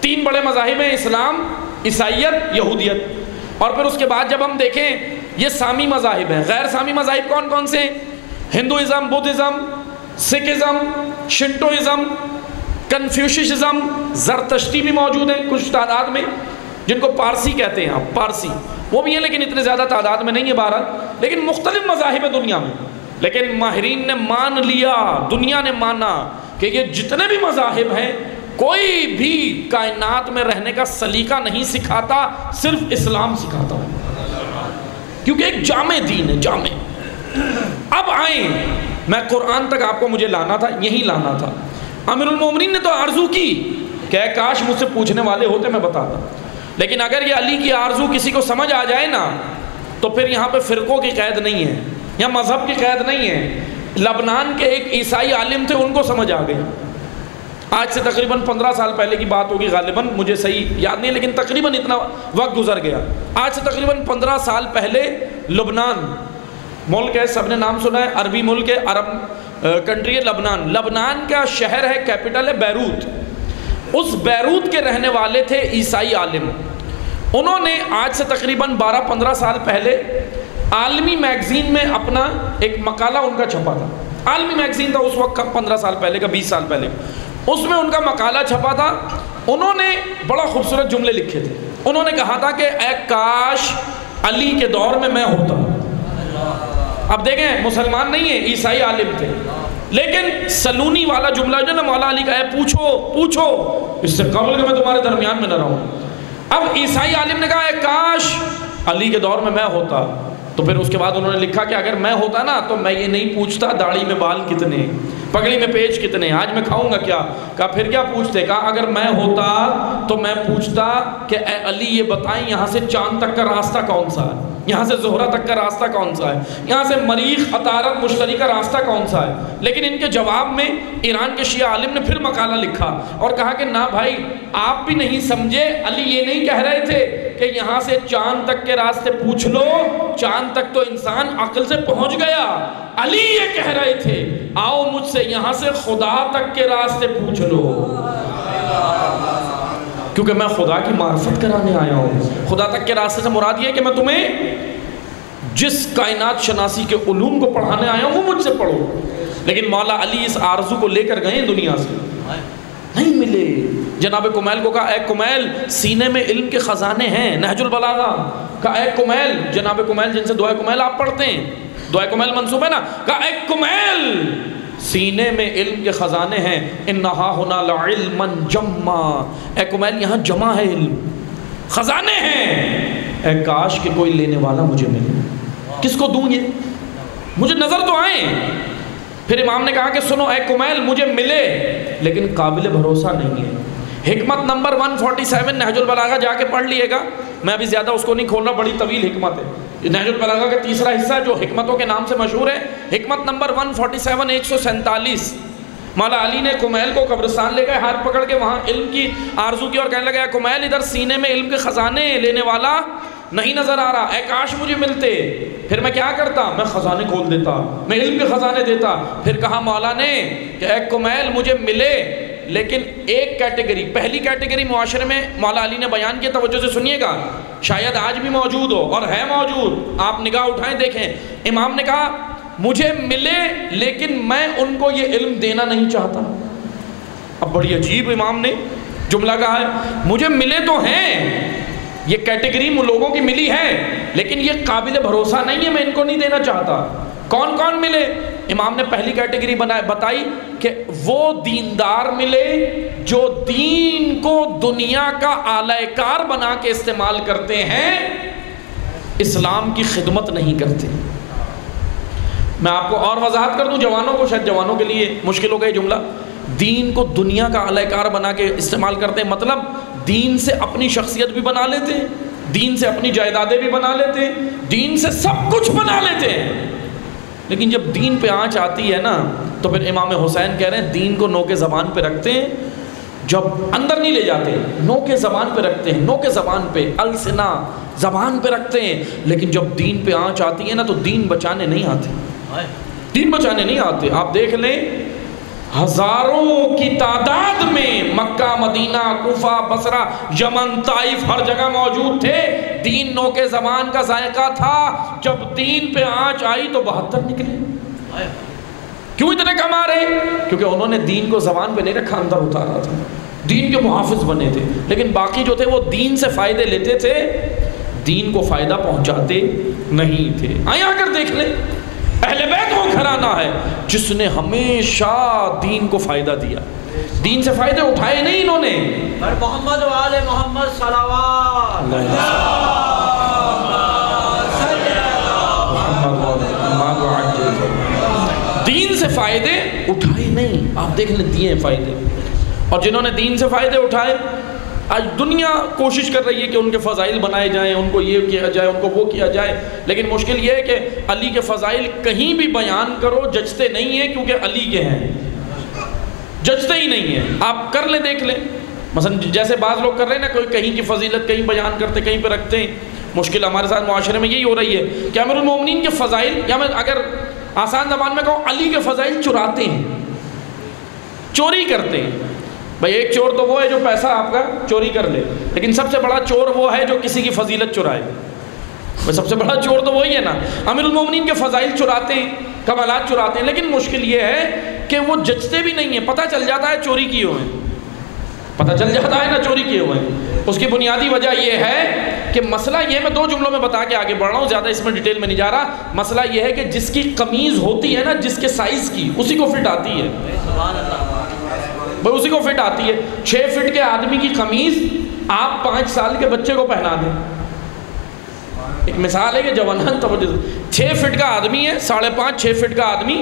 3 بڑے مذاہب ہیں، اسلام، عیسائیت، یہودیت، اور پھر اس کے بعد جب ہم دیکھیں یہ سامی مذاہب ہیں۔ غیر سامی مذاہب کون کون سے؟ ہندوازم، بدھزم، سکھزم، شنٹوازم، کنفیوشزم، زرتشتی بھی موجود ہیں کچھ تعداد میں، جن کو پارسی کہتے ہیں آپ، پارسی وہ بھی ہیں لیکن اتنے زیادہ تعداد میں نہیں ہے بہرحال، لیکن مختلف مذاہب ہیں دنیا میں۔ لیکن ماہرین نے مان لیا، دنیا نے مانا کہ یہ جتنے بھی مذاہب ہیں کوئی بھی کائنات میں رہنے کا سلیقہ نہیں سکھاتا، صرف اسلام سکھاتا ہے، کیونکہ ایک جامع دین ہے، جامع۔ اب آئیں، میں قرآن تک آپ کو مجھے لانا تھا، یہی لانا تھا۔ امیر المومنین نے تو آرزو کی کہ اے کاش مجھ سے پوچھنے والے ہوتے میں بتاتا، لیکن اگر یہ علی کی آرزو کسی کو سمجھ آ جائے نا تو پھر یہاں پہ فرقوں کی قید نہیں ہے، یا مذہب کی قید نہیں ہے۔ لبنان کے ایک عیسائی عالم تھے، ان کو سمجھ آ گئی، آج سے تقریباً 15 سال پہلے کی بات ہوگی، غالباً مجھے صحیح یاد نہیں، لیکن تقریباً اتنا وقت گزر گیا، آج سے تقریباً 15 سال پہلے لبنان ملک ہے، سب نے نام سنا ہے، عربی ملک ہے، عرب کنٹری ہے لبنان۔ لبنان کا شہر ہے، کیپٹل ہے بیروت۔ اس بیروت کے رہنے والے تھے عیسائی عالم، انہوں نے آج سے تقریباً 12-15 سال پہلے عالمی میگزین میں اپنا ایک مقالہ ان کا چھپا تھا، عالمی میگزین تھا اس وقت، 15 سال پہلے کا، 20 سال پہلے، اس میں ان کا مقالہ چھپا تھا۔ انہوں نے بڑا خوبصورت جملے لکھے تھے، انہوں نے کہا تھا کہ اے کاش علی کے دور میں میں ہوتا۔ اب دیکھیں مسلمان نہیں ہیں، عیسائی عالم تھے، لیکن سلونی والا جملہ جو نا مولا علی کا ہے، پوچھو اس سے قبل کہ میں تمہارے درمیان میں نہ رہوں۔ اب عیسائی عالم نے کہا اے کاش علی کے دور میں میں ہوتا، تو پھر اس کے بعد انہوں نے لکھا کہ اگر میں ہوتا نا تو میں یہ نہیں پوچھتا داڑھی میں بال کتنے، پگڑی میں پیچ کتنے، آج میں کھاؤں گا کیا۔ کہا پھر کیا پوچھتے؟ کہا اگر میں ہوتا تو میں پوچھتا کہ اے علی یہ بتائیں یہاں سے چاند تک کا راستہ کون سا ہے، یہاں سے زہرہ تک کا راستہ کون سا ہے، یہاں سے مریخ عطارد مشتری کا راستہ کون سا ہے۔ لیکن ان کے جواب میں ایران کے شیعہ عالم نے پھر مقالہ لکھا اور کہا کہ نہ بھائی آپ بھی نہیں سمجھے، علی یہ نہیں کہہ رہے تھے کہ یہاں سے چاند تک کے راستے پوچھ لو، چاند تک تو انسان عقل سے پہنچ گیا، علی یہ کہہ رہے تھے آؤ مجھ سے یہاں سے خدا تک کے راستے پوچھ لو، کیونکہ میں خدا کی معرفت کرانے آیا ہوں۔ خدا تک کے راستے سے مراد یہ ہے کہ میں تمہیں جس کائنات شناسی کے علوم کو پڑھانے آیا ہوں وہ مجھ سے پڑھو۔ لیکن مولا علی اس آرزو کو لے کر گئے دنیا سے، نہیں ملے۔ جناب کمیل کو کہا اے کمیل سینے میں علم کے خزانے ہیں، نہج البلاغہ، کہا اے کمیل، جناب کمیل جن سے دعائے کمیل آپ پڑھتے ہیں، دعائے کمیل منصوب ہے نا، کہا اے کمیل سینے میں علم کے خزانے ہیں، انہا ہونا لعلما جمع، اے کمیل یہاں جمع ہے علم، خزانے ہیں، اے کاش کہ کوئی لینے والا مجھے ملے، کس کو دوں یہ، مجھے نظر تو آئیں۔ پھر امام نے کہا کہ سنو اے کمیل مجھے ملے لیکن قابل بھروسہ نہیں ہے۔ حکمت نمبر 147 نہج البلاغہ جا کے پڑھ لیے گا، میں ابھی زیادہ اس کو نہیں کھولنا، بڑی طویل حکمت ہے، نہج البلاغہ کا تیسرا حصہ جو حکمتوں کے نام سے مشہور ہے۔ حکمت نمبر 147 147، مولا علی نے کمیل کو قبرستان لے گئے، ہاتھ پکڑ کے وہاں علم کی آرزو کی اور کہنے لگا اے کمیل ادھر سینے میں علم کے خزانے لینے والا نہیں نظر آ رہا، اے کاش مجھے ملتے، پھر میں کیا کرتا، میں خزانے کھول دیتا، میں علم کے خزانے دیتا۔ پھر کہا مولا نے کہ اے کمیل مجھے ملے لیکن ایک کیٹیگری، پہلی کیٹیگری معاشرے میں مولا علی نے بیان کیا، توجہ سے سنیے گا، شاید آج بھی موجود ہو اور ہے موجود، آپ نگاہ اٹھائیں دیکھیں۔ امام نے کہا مجھے ملے لیکن میں ان کو یہ علم دینا نہیں چاہتا۔ اب بڑی عجیب امام نے جملہ کہا ہے، مجھے ملے تو ہیں، یہ کیٹیگری لوگوں کی ملی ہے لیکن یہ قابل بھروسہ نہیں ہے، میں ان کو نہیں دینا چاہتا۔ کون کون ملے؟ امام نے پہلی کیٹیگری بتائی کہ وہ دیندار ملے جو دین کو دنیا کا آلہ کار بنا کے استعمال کرتے ہیں، اسلام کی خدمت نہیں کرتے۔ میں آپ کو اور وضاحت کر دوں، جوانوں کو، شاید جوانوں کے لیے مشکل ہو گیا جملہ، دین کو دنیا کا آلہ کار بنا کے استعمال کرتے ہیں، مطلب دین سے اپنی شخصیت بھی بنا لیتے ہیں، دین سے اپنی جائیدادیں بھی بنا لیتے ہیں، دین سے سب کچھ بنا لیتے ہیں، لیکن جب دین پہ آنچ آتی ہے نا تو پھر امام حسین کہہ رہے ہیں دین کو نو کے زبان پہ رکھتے ہیں، جب اندر نہیں لے جاتے، نو کے زبان پہ رکھتے ہیں، نو کے زبان پہ، السنا زبان پہ رکھتے ہیں، لیکن جب دین پہ آنچ آتی ہے نا تو دین بچانے نہیں آتے، دین بچانے نہیں آتے۔ آپ دیکھ لیں ہزاروں کی تعداد میں مکہ، مدینہ، کوفہ، بصرہ، یمن، طائف ہر جگہ موجود تھے، دین نو کے زبان کا ذائقہ تھا، جب دین پہ آنچ آئی تو 72 نکلے۔ کیوں اتنے کم آ رہے؟ کیونکہ انہوں نے دین کو زبان پہ نہیں رکھا، اندر اتارا تھا، دین کے محافظ بنے تھے، لیکن باقی جو تھے وہ دین سے فائدے لیتے تھے، دین کو فائدہ پہنچاتے نہیں تھے۔ آئیں آ کر دیکھ لیں، اہل بیت وہ گھرانہ ہے جس نے ہمیشہ دین کو فائدہ دیا، دین سے فائدے اٹھائے نہیں انہوں نے۔ محمد و آل محمد صلوات دین سے فائدے اٹھائے نہیں، آپ دیکھ لیں دیے فائدے، اور جنہوں نے دین سے فائدے اٹھائے آج دنیا کوشش کر رہی ہے کہ ان کے فضائل بنائے جائیں، ان کو یہ کیا جائے، ان کو وہ کیا جائے، لیکن مشکل یہ ہے کہ علی کے فضائل کہیں بھی بیان کرو جچتے نہیں ہیں، کیونکہ علی کے ہیں، جچتے ہی نہیں ہیں۔ آپ کر لیں دیکھ لیں، مثلا جیسے بعض لوگ کر رہے ہیں نا، کوئی کہیں کی فضیلت کہیں بیان کرتے کہیں پہ رکھتے ہیں، مشکل ہمارے ساتھ معاشرے میں یہی ہو رہی ہے کہ امیر المومنین کے فضائل، یا میں اگر آسان زبان میں کہوں علی کے فضائل چراتے ہیں، چوری کرتے ہیں۔ بھائی ایک چور تو وہ ہے جو پیسہ آپ کا چوری کر لے، لیکن سب سے بڑا چور وہ ہے جو کسی کی فضیلت چرائے، سب سے بڑا چور تو وہی ہے نا۔ امیر المومنین کے فضائل چراتے ہیں، کمالات چراتے ہیں، لیکن مشکل یہ ہے کہ وہ جچتے بھی نہیں ہیں، پتہ چل جاتا ہے چوری کیے ہوئے ہیں، پتہ چل جاتا ہے نا چوری کیے ہوئے ہیں۔ اس کی بنیادی وجہ یہ ہے کہ مسئلہ یہ، میں 2 جملوں میں بتا کے آگے بڑھ رہا ہوں، زیادہ اس میں ڈیٹیل میں نہیں جا رہا، مسئلہ یہ ہے کہ جس کی قمیض ہوتی ہے نا، جس کے سائز کی، اسی کو فٹ آتی ہے، بھائی اسی کو فٹ آتی ہے۔ 6 فٹ کے آدمی کی قمیض آپ 5 سال کے بچے کو پہنا دیں، ایک مثال ہے کہ جوانان توجہ، 6 فٹ کا آدمی ہے، 5.5 6 فٹ کا آدمی،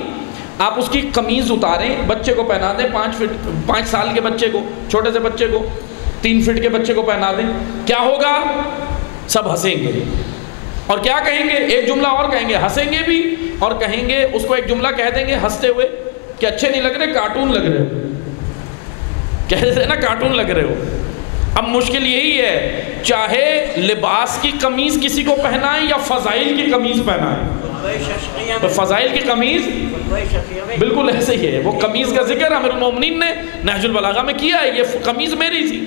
آپ اس کی قمیض اتاریں، بچے کو پہنا دیں، 5 سال کے بچے کو، چھوٹے سے بچے کو، 3 فٹ کے بچے کو پہنا دیں، کیا ہوگا؟ سب ہنسیں گے، اور کیا کہیں گے؟ ایک جملہ اور کہیں گے، ہنسیں گے بھی، اور کہیں گے اس کو ایک جملہ کہہ دیں گے ہنستے ہوئے کہ اچھے نہیں لگ رہے، کارٹون لگ رہے ہو، کہہ دیتے ہیں نا کارٹون لگ رہے ہو۔ اب مشکل یہی ہے، چاہے لباس کی قمیض کسی کو پہنائیں یا فضائل کی قمیض پہنائیں، تو فضائل کی قمیض بالکل ایسے ہی ہے، وہ قمیض کا ذکر امیر المومنین نے نہج البلاغہ میں کیا ہے، یہ قمیض میری تھی،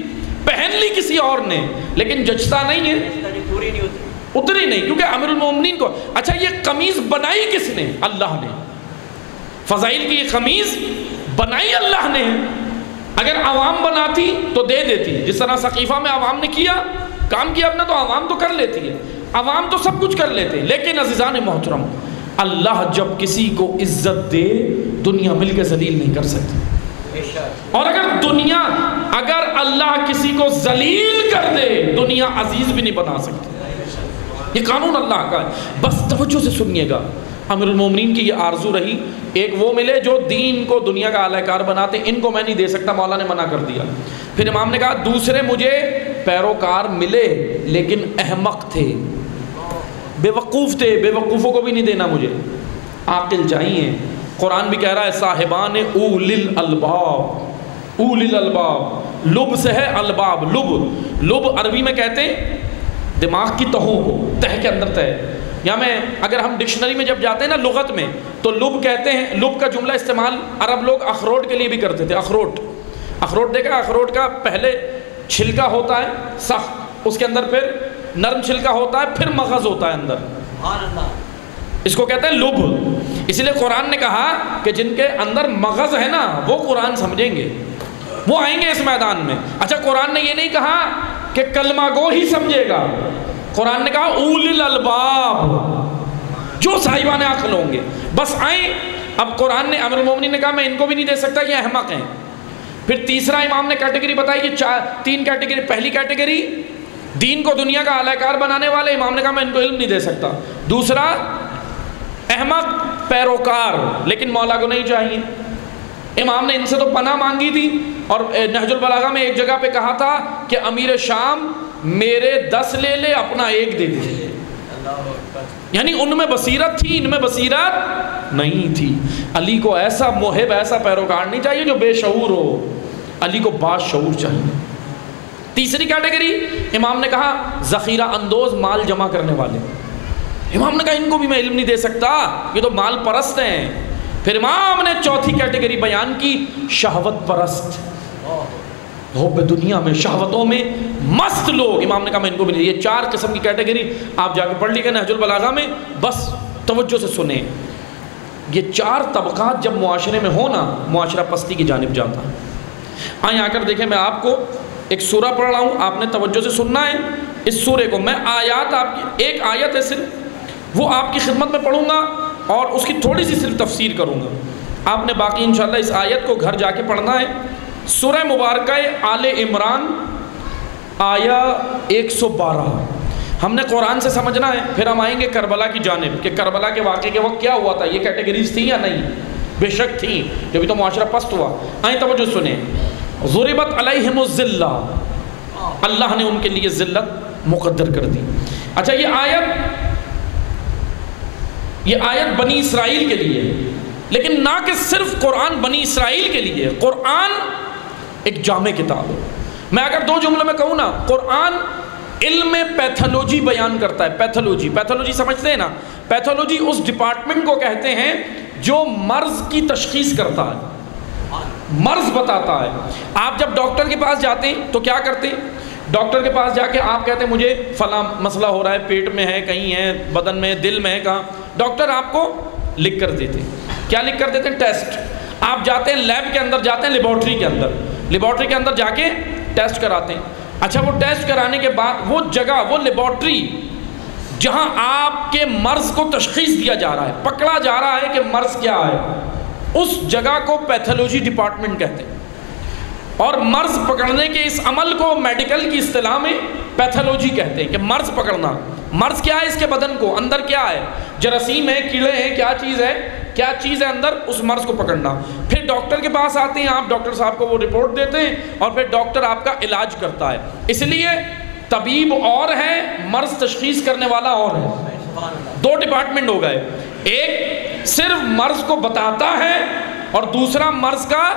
پہن لی کسی اور نے، لیکن جچتا نہیں ہے، اتری نہیں، کیونکہ امیر المومنین کو، اچھا یہ قمیض بنائی کس نے؟ اللہ نے، فضائل کی یہ قمیض بنائی اللہ نے، اگر عوام بناتی تو دے دیتی، جس طرح سقیفہ میں عوام نے کیا، کام کیا اپنا، تو عوام تو کر لیتی ہے، عوام تو سب کچھ کر لیتے ہیں، لیکن عزیزان محترم اللہ جب کسی کو عزت دے دنیا مل کے ذلیل نہیں کر سکتی، اور اگر اللہ کسی کو ذلیل کر دے دنیا عزیز بھی نہیں بنا سکتی۔ یہ قانون اللہ کا ہے، بس توجہ سے سنیے گا۔ امیر المومنین کی یہ آرزو رہی، ایک وہ ملے جو دین کو دنیا کا اعلی کار بناتے، ان کو میں نہیں دے سکتا، مولا نے منع کر دیا۔ پھر امام نے کہا دوسرے مجھے پیروکار ملے لیکن احمق تھے، بے وقوف تھے، بے وقوفوں کو بھی نہیں دینا مجھے، عاقل چاہیے۔ قرآن بھی کہہ رہا ہے صاحبان اولی الالباب، اولی الالباب، لب سے ہے الباب، لب عربی میں کہتے ہیں دماغ کی تہوں کو، تہ کے اندر تہ، یا میں اگر ہم ڈکشنری میں جب جاتے ہیں نا لغت میں تو لب کہتے ہیں، لب کا جملہ استعمال عرب لوگ اخروٹ کے لیے بھی کرتے تھے۔ اخروٹ دیکھا، اخروٹ کا پہلے چھلکا ہوتا ہے سخت، اس کے اندر پھر نرم چھلکا ہوتا ہے، پھر مغز ہوتا ہے اندر، اس کو کہتے ہیں لب۔ اسی لیے قرآن نے کہا کہ جن کے اندر مغز ہے نا وہ قرآن سمجھیں گے، وہ آئیں گے اس میدان میں۔ اچھا قرآن نے یہ نہیں کہا کہ کلمہ گو ہی سمجھے گا، قرآن نے کہا اولی الالباب، جو صاحبان عقل ہوں گے بس آئیں۔ اب قرآن نے امیر المومنین نے کہا میں ان کو بھی نہیں دے سکتا، یہ احمق ہیں۔ پھر تیسرا امام نے کیٹیگری بتائی کہ تین کیٹیگری، پہلی کیٹیگری دین کو دنیا کا اعلی کار بنانے والے، امام نے کہا میں ان کو علم نہیں دے سکتا۔ دوسرا احمق پیروکار، لیکن مولا کو نہیں چاہیے، امام نے ان سے تو پناہ مانگی تھی، اور نہج البلاغہ میں ایک جگہ پہ کہا تھا کہ امیر شام میرے 10 لے لے اپنا 1 دے دے، یعنی ان میں بصیرت تھی، ان میں بصیرت نہیں تھی۔ علی کو ایسا محب، ایسا پیروکار نہیں چاہیے جو بے شعور ہو، علی کو باشعور چاہیے۔ تیسری کیٹیگری امام نے کہا ذخیرہ اندوز، مال جمع کرنے والے، امام نے کہا ان کو بھی میں علم نہیں دے سکتا، یہ تو مال پرست ہیں۔ پھر امام نے چوتھی کیٹیگری بیان کی، شہوت پرست، حب دنیا میں، شہوتوں میں مست لوگ، امام نے کہا میں ان کو بھی نہیں۔ یہ 4 قسم کی کیٹیگری آپ جا کے پڑھ لیجیے نہج البلاغہ میں، بس توجہ سے سنیں۔ یہ 4 طبقات جب معاشرے میں ہونا، معاشرہ پستی کی جانب جاتا ہے۔ آئیں آ کر دیکھیں، میں آپ کو ایک سورہ پڑھ رہا ہوں، آپ نے توجہ سے سننا ہے اس سورے کو۔ میں آیات، آپ کی ایک آیت ہے صرف، وہ آپ کی خدمت میں پڑھوں گا اور اس کی تھوڑی سی صرف تفسیر کروں گا، آپ نے باقی انشاءاللہ اس آیت کو گھر جا کے پڑھنا ہے۔ سورہ مبارکہ آل عمران آیا 112، ہم نے قرآن سے سمجھنا ہے، پھر ہم آئیں گے کربلا کی جانب کہ کربلا کے واقعے کے وقت کیا ہوا تھا، یہ کیٹیگریز تھیں یا نہیں، بے شک تھیں، جبھی تو معاشرہ پست ہوا۔ آئیں توجہ سنیں، ضربت علیہم الذلہ، اللہ نے ان کے لیے ذلت مقدر کر دی۔ اچھا یہ آیت بنی اسرائیل کے لیے، لیکن نہ کہ صرف قرآن بنی اسرائیل کے لیے، قرآن ایک جامع کتاب ہے۔ میں اگر 2 جملوں میں کہوں نا، قرآن علم پیتھولوجی بیان کرتا ہے۔ پیتھولوجی سمجھتے ہیں نا، پیتھولوجی اس ڈپارٹمنٹ کو کہتے ہیں جو مرض کی تشخیص کرتا ہے، مرض بتاتا ہے۔ آپ جب ڈاکٹر کے پاس جاتے ہیں تو کیا کرتے ہیں؟ ڈاکٹر کے پاس جا کے آپ کہتے ہیں مجھے فلاں مسئلہ ہو رہا ہے، پیٹ میں ہے، کہیں ہے، بدن میں، دل میں ہے، کہاں؟ ڈاکٹر آپ کو لکھ کر دیتے ہیں، کیا لکھ کر دیتے ہیں؟ ٹیسٹ۔ آپ جاتے ہیں لیب کے اندر، جاتے ہیں لیبارٹری کے اندر جا کے ٹیسٹ کراتے ہیں۔ اچھا وہ ٹیسٹ کرانے کے بعد وہ جگہ، وہ لیبارٹری جہاں آپ کے مرض کو تشخیص دیا جا رہا ہے، پکڑا جا رہا ہے کہ مرض کیا ہے، اس جگہ کو پیتھولوجی ڈپارٹمنٹ کہتے ہیں۔ اور مرض پکڑنے کے اس عمل کو میڈیکل کی اصطلاح میں پیتھولوجی کہتے ہیں، کہ مرض پکڑنا، مرض کیا ہے اس کے بدن کو، اندر کیا ہے، جراثیم ہے، کیڑے ہیں، کیا چیز ہے اندر، اس مرض کو پکڑنا۔ پھر ڈاکٹر کے پاس آتے ہیں آپ، ڈاکٹر صاحب کو وہ رپورٹ دیتے ہیں اور پھر ڈاکٹر آپ کا علاج کرتا ہے۔ اس لیے طبیب اور ہے، مرض تشخیص کرنے والا اور ہے، 2 ڈپارٹمنٹ ہو گئے، ایک صرف مرض کو بتاتا ہے اور دوسرا مرض کا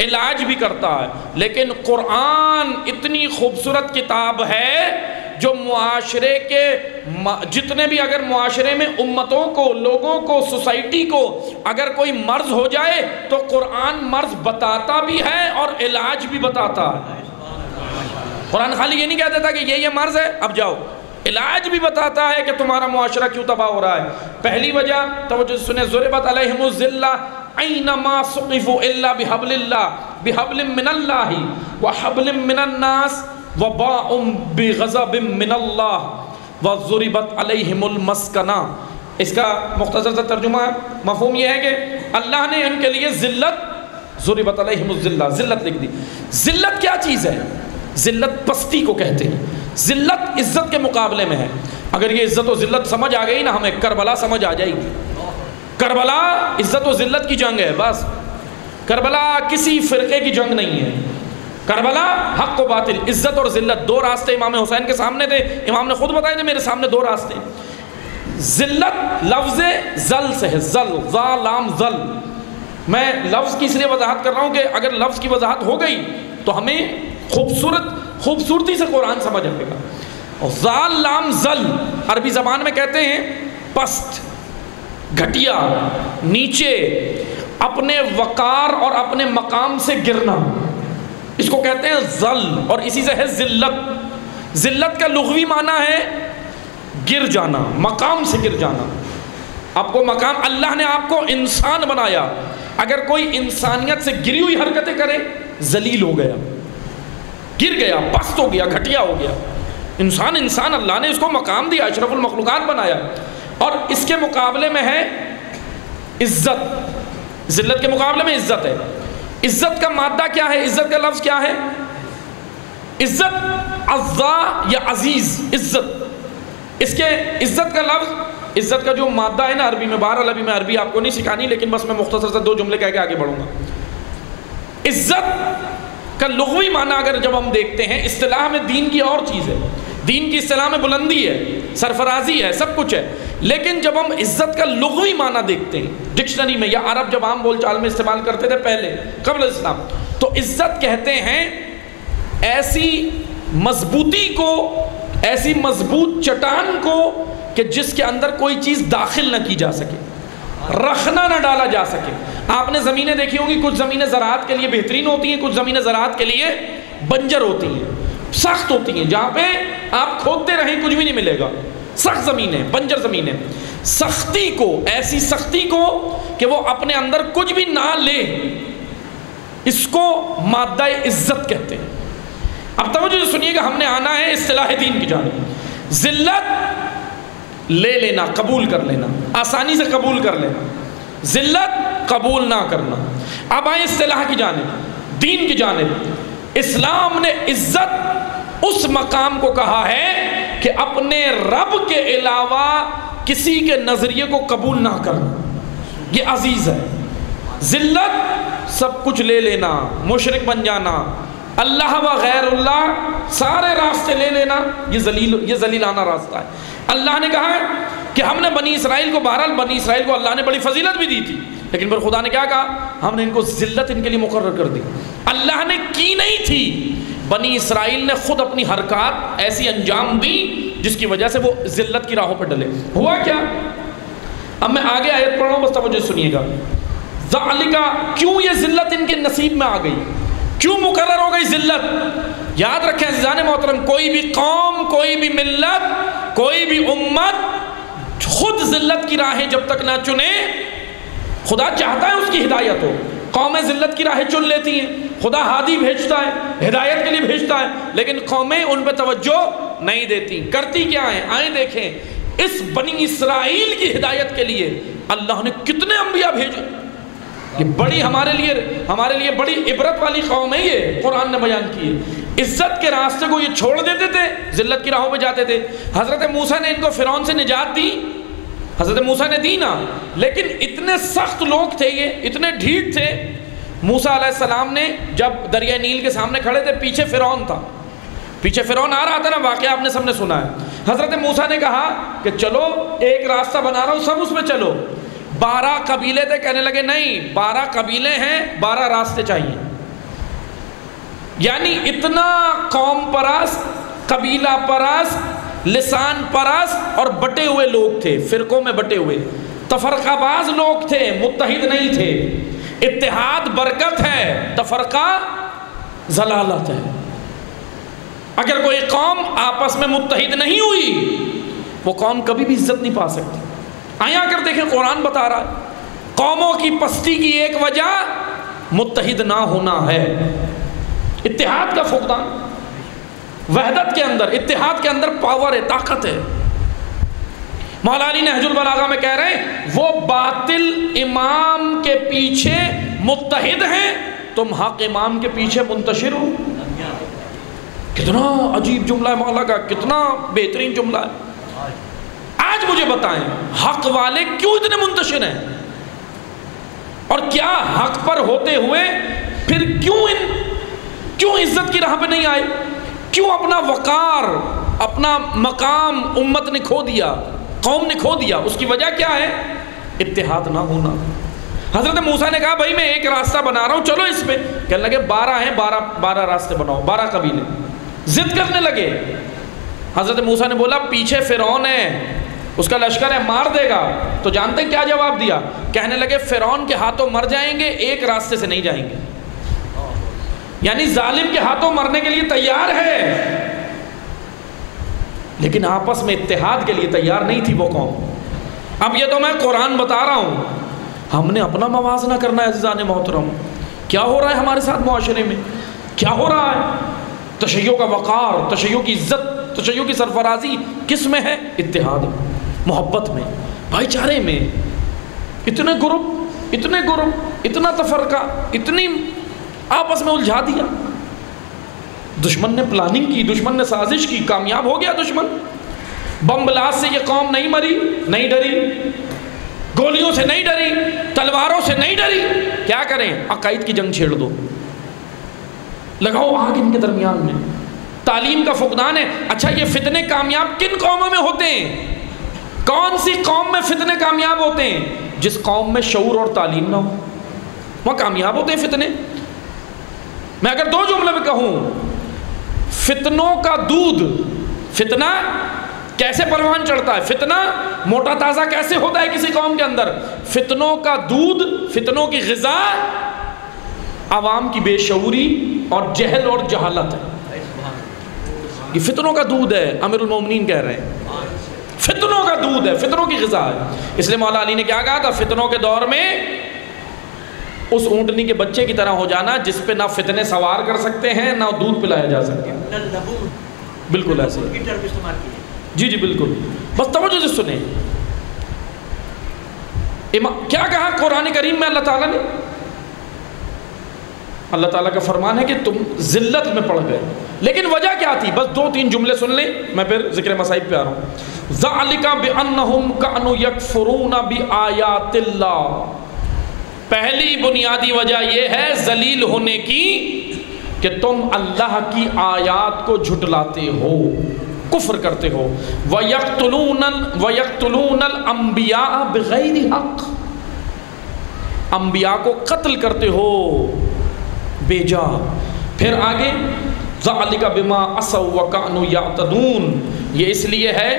علاج بھی کرتا ہے۔ لیکن قرآن اتنی خوبصورت کتاب ہے جو معاشرے کے جتنے بھی، اگر معاشرے میں امتوں کو، لوگوں کو، سوسائٹی کو اگر کوئی مرض ہو جائے تو قرآن مرض بتاتا بھی ہے اور علاج بھی بتاتا ہے۔ قرآن خالی یہ نہیں کہہ دیتا کہ یہ مرض ہے اب جاؤ، علاج بھی بتاتا ہے کہ تمہارا معاشرہ کیوں تباہ ہو رہا ہے۔ پہلی وجہ توجہ سنیں، ضربت علیہم الذلہ اینما ثقفوا الا بحبل اللہ، بحبل من اللہ وحبل من الناس وباء بغضب من اللہ وضربت علیہم المسکنہ اس کا مختصر سا ترجمہ مفہوم یہ ہے کہ اللہ نے ان کے لیے ذلت، ضربت علیہم الذلہ، ذلت لکھ دی۔ ذلت کیا چیز ہے؟ ذلت پستی کو کہتے ہیں، ذلت عزت کے مقابلے میں ہے۔ اگر یہ عزت و ذلت سمجھ آ گئی نا ہمیں، کربلا سمجھ آ جائے گی۔ کربلا عزت و ذلت کی جنگ ہے، بس کربلا کسی فرقے کی جنگ نہیں ہے۔ کربلا حق و باطل، عزت اور ذلت، دو راستے امام حسین کے سامنے تھے، امام نے خود بتایا تھے میرے سامنے دو راستے۔ ذلت لفظ ذل سے ہے، ذل، ذا لام ذل۔ میں لفظ کی اس لیے وضاحت کر رہا ہوں کہ اگر لفظ کی وضاحت ہو گئی تو ہمیں خوبصورتی سے قرآن سمجھ آئے گا۔ ذال لام ذل عربی زبان میں کہتے ہیں پست، گھٹیا، نیچے، اپنے وقار اور اپنے مقام سے گرنا، اس کو کہتے ہیں ذل، اور اسی سے ہے ذلت۔ ذلت کا لغوی معنی ہے گر جانا، مقام سے گر جانا۔ آپ کو مقام، اللہ نے آپ کو انسان بنایا، اگر کوئی انسانیت سے گری ہوئی حرکتیں کرے ذلیل ہو گیا، گر گیا، پست ہو گیا، گھٹیا ہو گیا۔ انسان اللہ نے اس کو مقام دیا، اشرف المخلوقات بنایا، اور اس کے مقابلے میں ہے عزت۔ ذلت کے مقابلے میں عزت ہے۔ عزت کا مادہ کیا ہے؟ عزت کا لفظ کیا ہے؟ عزت عزا یا عزیز، عزت۔ اس کے عزت کا لفظ، عزت کا جو مادہ ہے نا عربی میں، بہرحال ابھی میں عربی آپ کو نہیں سکھانی، لیکن بس میں مختصر سے دو جملے کہہ کے آگے بڑھوں گا۔ عزت کا لغوی معنی اگر جب ہم دیکھتے ہیں، اصطلاح میں دین کی اور چیز ہے، دین کی اصطلاح میں بلندی ہے، سرفرازی ہے، سب کچھ ہے، لیکن جب ہم عزت کا لغوی معنی دیکھتے ہیں ڈکشنری میں، یا عرب جب عام بول چال میں استعمال کرتے تھے پہلے قبل اسلام، تو عزت کہتے ہیں ایسی مضبوطی کو، ایسی مضبوط چٹان کو کہ جس کے اندر کوئی چیز داخل نہ کی جا سکے، رخنا نہ ڈالا جا سکے۔ آپ نے زمینیں دیکھی ہوں گی، کچھ زمینیں زراعت کے لیے بہترین ہوتی ہیں، کچھ زمینیں زراعت کے لیے بنجر ہوتی ہیں، سخت ہوتی ہیں، جہاں پہ آپ کھودتے رہیں کچھ بھی نہیں ملے گا، سخت زمینیں، بنجر زمینیں۔ سختی کو، ایسی سختی کو کہ وہ اپنے اندر کچھ بھی نہ لے، اس کو مادہ عزت کہتے ہیں۔ اب توجہ سنیے گا، ہم نے آنا ہے اصطلاح دین کی جانب۔ ذلت لے لینا، قبول کر لینا، آسانی سے قبول کر لینا، ذلت قبول نہ کرنا۔ اب آئیں اصطلاح کی جانب، دین کی جانب۔ اسلام نے عزت اس مقام کو کہا ہے کہ اپنے رب کے علاوہ کسی کے نظریے کو قبول نہ کرنا، یہ عزیز ہے۔ ذلت سب کچھ لے لینا، مشرک بن جانا، اللہ و غیر اللہ سارے راستے لے لینا، یہ ذلیلانہ راستہ ہے۔ اللہ نے کہا کہ ہم نے بنی اسرائیل کو، بہرحال بنی اسرائیل کو اللہ نے بڑی فضیلت بھی دی تھی، لیکن پھر خدا نے کیا کہا؟ ہم نے ان کو ذلت ان کے لیے مقرر کر دی۔ اللہ نے کی نہیں تھی، بنی اسرائیل نے خود اپنی حرکات ایسی انجام دی جس کی وجہ سے وہ ذلت کی راہوں پہ ڈلے۔ ہوا کیا؟ اب میں آگے آیت پڑھ رہا ہوں، بس توجہ سنیے گا۔ ذالکا، کیوں یہ ذلت ان کے نصیب میں آ گئی، کیوں مقرر ہو گئی ذلت؟ یاد رکھیں عزیزان محترم، کوئی بھی قوم، کوئی بھی ملت، کوئی بھی امت خود ذلت کی راہیں جب تک نہ چنے، خدا چاہتا ہے اس کی ہدایت ہو، قومیں ذلت کی راہیں چن لیتی ہیں، خدا ہادی بھیجتا ہے، ہدایت کے لیے بھیجتا ہے، لیکن قومیں ان پہ توجہ نہیں دیتی۔ کرتی کیا ہیں؟ آئیں دیکھیں، اس بنی اسرائیل کی ہدایت کے لیے اللہ نے کتنے انبیاء بھیجے۔ یہ بڑی ہمارے لیے بڑی عبرت والی قوم ہے، یہ قرآن نے بیان کی ہے۔ عزت کے راستے کو یہ چھوڑ دیتے تھے، ذلت کی راہوں پہ جاتے تھے۔ حضرت موسیٰ نے ان کو فرعون سے نجات دی، حضرت موسیٰ نے دی نا، لیکن اتنے سخت لوگ تھے، یہ اتنے ڈھیٹ تھے۔ موسیٰ علیہ السلام نے جب دریائے نیل کے سامنے کھڑے تھے، پیچھے فرعون تھا، پیچھے فرعون آ رہا تھا نا، واقعہ آپ نے سب نے سنا ہے۔ حضرت موسیٰ نے کہا کہ چلو ایک راستہ بنا رہا ہوں، سب اس میں چلو۔ 12 قبیلے تھے، کہنے لگے نہیں، 12 قبیلے ہیں، 12 راستے چاہیے۔ یعنی اتنا قوم پرست، قبیلہ پرست، لسان پرست اور بٹے ہوئے لوگ تھے، فرقوں میں بٹے ہوئے، تفرقہ باز لوگ تھے، متحد نہیں تھے۔ اتحاد برکت ہے، تفرقہ ضلالت ہے۔ اگر کوئی قوم آپس میں متحد نہیں ہوئی، وہ قوم کبھی بھی عزت نہیں پا سکتی۔ آئیں آ کر دیکھیں، قرآن بتا رہا ہے قوموں کی پستی کی ایک وجہ متحد نہ ہونا ہے، اتحاد کا فقدان۔ وحدت کے اندر، اتحاد کے اندر پاور ہے، طاقت ہے۔ مولا علی نہج البلاغہ میں کہہ رہے ہیں وہ باطل امام کے پیچھے متحد ہیں، تم حق امام کے پیچھے منتشر ہو۔ کتنا عجیب جملہ ہے مولا کا، کتنا بہترین جملہ ہے۔ آج مجھے بتائیں حق والے کیوں اتنے منتشر ہیں، اور کیا حق پر ہوتے ہوئے پھر کیوں عزت کی راہ پہ نہیں آئے؟ کیوں اپنا وقار، اپنا مقام امت نے کھو دیا، قوم نے کھو دیا؟ اس کی وجہ کیا ہے؟ اتحاد نہ ہونا۔ حضرت موسیٰ نے کہا بھائی میں ایک راستہ بنا رہا ہوں، چلو اس پہ۔ کہنے لگے 12 ہیں، 12 راستے بناؤ، 12 قبیلے۔ ضد کرنے لگے۔ حضرت موسیٰ نے بولا پیچھے فرعون ہے، اس کا لشکر ہے، مار دے گا۔ تو جانتے ہیں کیا جواب دیا؟ کہنے لگے فرعون کے ہاتھوں مر جائیں گے، ایک راستے سے نہیں جائیں گے۔ یعنی ظالم کے ہاتھوں مرنے کے لیے تیار ہے، لیکن آپس میں اتحاد کے لیے تیار نہیں تھی وہ قوم۔ اب یہ تو میں قرآن بتا رہا ہوں، ہم نے اپنا موازنہ کرنا ہے عزیزان محترم۔ کیا ہو رہا ہے ہمارے ساتھ معاشرے میں؟ کیا ہو رہا ہے؟ تشیع کا وقار، تشیع کی عزت، تشیع کی سرفرازی کس میں ہے؟ اتحاد، محبت میں، بھائی چارے میں۔ اتنے گروپ، اتنا تفرقہ، اتنی آپس میں الجھا دیا۔ دشمن نے پلاننگ کی، دشمن نے سازش کی، کامیاب ہو گیا دشمن۔ بم بلاسٹ سے یہ قوم نہیں مری، نہیں ڈری، گولیوں سے نہیں ڈری، تلواروں سے نہیں ڈری۔ کیا کریں؟ عقائد کی جنگ چھیڑ دو، لگاؤ آگ ان کے درمیان میں۔ تعلیم کا فقدان ہے۔ اچھا یہ فتنے کامیاب کن قوموں میں ہوتے ہیں؟ کون سی قوم میں فتنے کامیاب ہوتے ہیں؟ جس قوم میں شعور اور تعلیم نہ ہو، وہاں کامیاب ہوتے ہیں فتنے۔ میں اگر 2 جملے میں کہوں، فتنوں کا دودھ، فتنہ کیسے پروان چڑھتا ہے، فتنہ موٹا تازہ کیسے ہوتا ہے کسی قوم کے اندر؟ فتنوں کا دودھ، فتنوں کی غذا عوام کی بے شعوری اور جہل اور جہالت ہے۔ یہ فتنوں کا دودھ ہے، امیر المومنین کہہ رہے ہیں، فتنوں کا دودھ ہے، فتنوں کی غذا ہے۔ اس لیے مولا علی نے کیا کہا تھا؟ فتنوں کے دور میں اس اونٹنی کے بچے کی طرح ہو جانا جس پہ نہ فتنے سوار کر سکتے ہیں نہ دودھ پلایا جا سکے۔ بالکل ایسے، جی بالکل۔ بس توجہ سے سنیں، کیا کہا قرآن کریم میں اللہ تعالیٰ نے؟ اللہ تعالیٰ کا فرمان ہے کہ تم ذلت میں پڑ گئے، لیکن وجہ کیا تھی؟ بس 2-3 جملے سن لیں، میں پھر ذکر مصائب پہ آ رہا ہوں۔ ذَلِكَ بِأَنَّهُمْ كَانُوا يَكْفُرُونَ بِآيَاتِ اللَّهِ۔ پہلی بنیادی وجہ یہ ہے ذلیل ہونے کی کہ تم اللہ کی آیات کو جھٹلاتے ہو، کفر کرتے ہو۔ وَيَقْتُلُونَ الْأَنْبِيَاءَ بِغَيْرِ حَقٍّ، انبیاء کو قتل کرتے ہو بے جا۔ پھر آگے ذَلِكَ بِمَا عَصَوْا وَكَانُوا يَعْتَدُونَ، یہ اس لیے ہے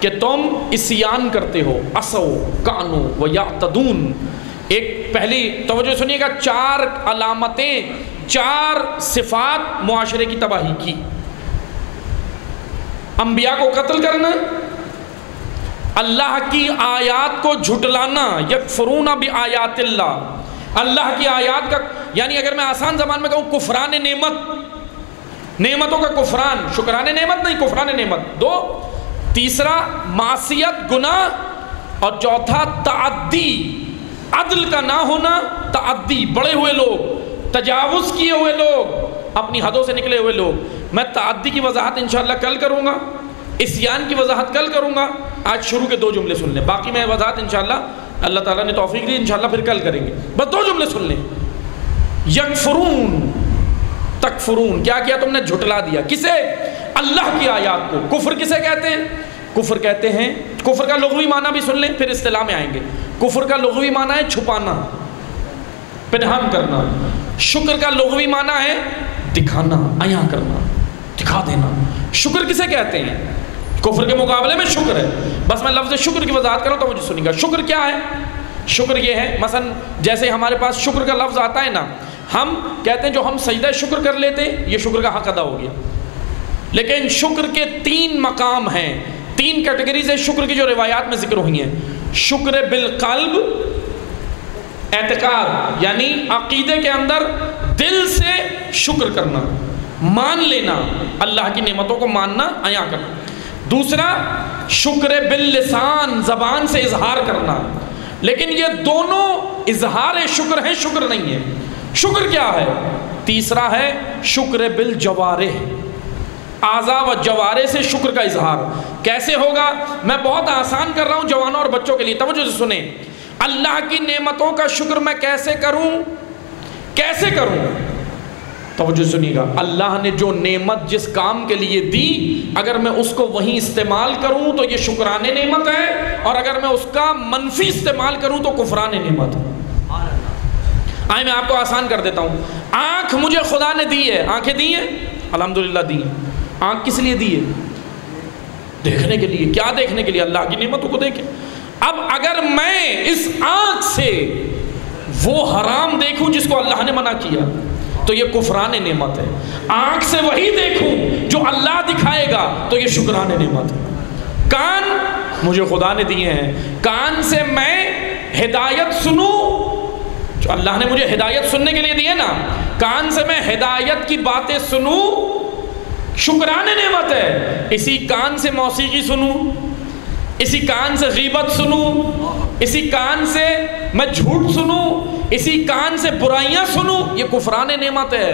کہ تم عصیان کرتے ہو، عَصَوْا كَانُوا وَيَعْتَدُونَ۔ ایک پہلی توجہ سنیے گا، 4 علامتیں، 4 صفات معاشرے کی تباہی کی۔ انبیاء کو قتل کرنا، اللہ کی آیات کو جھٹلانا، یکفرون بآیات اللہ، اللہ کی آیات کا، یعنی اگر میں آسان زبان میں کہوں کفران نعمت، نعمتوں کا کفران، شکران نعمت نہیں، کفران نعمت۔ 2، تیسرا معصیت، گناہ، اور چوتھا تعدی، عدل کا نہ ہونا، تعدی، بڑے ہوئے لوگ، تجاوز کیے ہوئے لوگ، اپنی حدوں سے نکلے ہوئے لوگ۔ میں تعدی کی وضاحت انشاءاللہ کل کروں گا، عصیان کی وضاحت کل کروں گا۔ آج شروع کے 2 جملے سن لیں، باقی میں وضاحت انشاءاللہ اللہ تعالیٰ نے توفیق دی انشاءاللہ پھر کل کریں گے۔ بس 2 جملے سن لیں۔ یکفرون، تکفرون، کیا کیا تم نے؟ جھٹلا دیا۔ کسے؟ اللہ کی آیات کو۔ کفر کسے کہتے ہیں؟ کفر کہتے ہیں، کفر کا لغوی معنی بھی سن لیں پھر اصطلاح میں آئیں گے۔ کفر کا لغوی معنی ہے چھپانا، پنہان کرنا۔ شکر کا لغوی معنی ہے دکھانا، عیاں کرنا، دکھا دینا۔ شکر کسے کہتے ہیں؟ کفر کے مقابلے میں شکر ہے۔ بس میں لفظ شکر کی وضاحت کروں تو مجھے سنیں گا۔ شکر کیا ہے؟ شکر یہ ہے، مثلا جیسے ہمارے پاس شکر کا لفظ آتا ہے نا، ہم کہتے ہیں جو ہم سجدہ شکر کر لیتے ہیں یہ شکر کا حق ادا ہو گیا۔ لیکن شکر کے 3 مقام ہیں، 3 کیٹیگریز ہیں شکر کی جو روایات میں ذکر ہوئی ہیں۔ شکر بالقلب، اعتقاد، یعنی عقیدے کے اندر دل سے شکر کرنا، مان لینا، اللہ کی نعمتوں کو ماننا، عیاں کرنا۔ دوسرا شکر باللسان، زبان سے اظہار کرنا، لیکن یہ دونوں اظہار شکر ہیں، شکر نہیں ہے۔ شکر کیا ہے؟ تیسرا ہے شکر بالجوارح، اعضاء و جوارح سے شکر کا اظہار۔ کیسے ہوگا؟ میں بہت آسان کر رہا ہوں جوانوں اور بچوں کے لیے، توجہ سے سنیں۔ اللہ کی نعمتوں کا شکر میں کیسے کروں؟ کیسے کروں؟ توجہ سنیے گا۔ اللہ نے جو نعمت جس کام کے لیے دی، اگر میں اس کو وہیں استعمال کروں تو یہ شکران نعمت ہے، اور اگر میں اس کا منفی استعمال کروں تو کفران نعمت ہے۔ آئے میں آپ کو آسان کر دیتا ہوں۔ آنکھ مجھے خدا نے دی ہے، آنکھیں دی ہیں، الحمدللہ دی ہیں۔ آنکھ کس لیے دی ہے؟ دیکھنے کے لیے۔ کیا دیکھنے کے لیے؟ اللہ کی نعمتوں کو دیکھیں۔ اب اگر میں اس آنکھ سے وہ حرام دیکھوں جس کو اللہ نے منع کیا تو یہ کفران نعمت ہے۔ آنکھ سے وہی دیکھوں جو اللہ دکھائے گا تو یہ شکران نعمت ہے۔ کان مجھے خدا نے دیے ہیں، کان سے میں ہدایت سنوں، جو اللہ نے مجھے ہدایت سننے کے لیے دیے نا، کان سے میں ہدایت کی باتیں سنوں، شکران نعمت ہے۔ اسی کان سے موسیقی سنوں، اسی کان سے غیبت سنوں، اسی کان سے میں جھوٹ سنوں، اسی کان سے برائیاں سنوں، یہ کفران نعمت ہے۔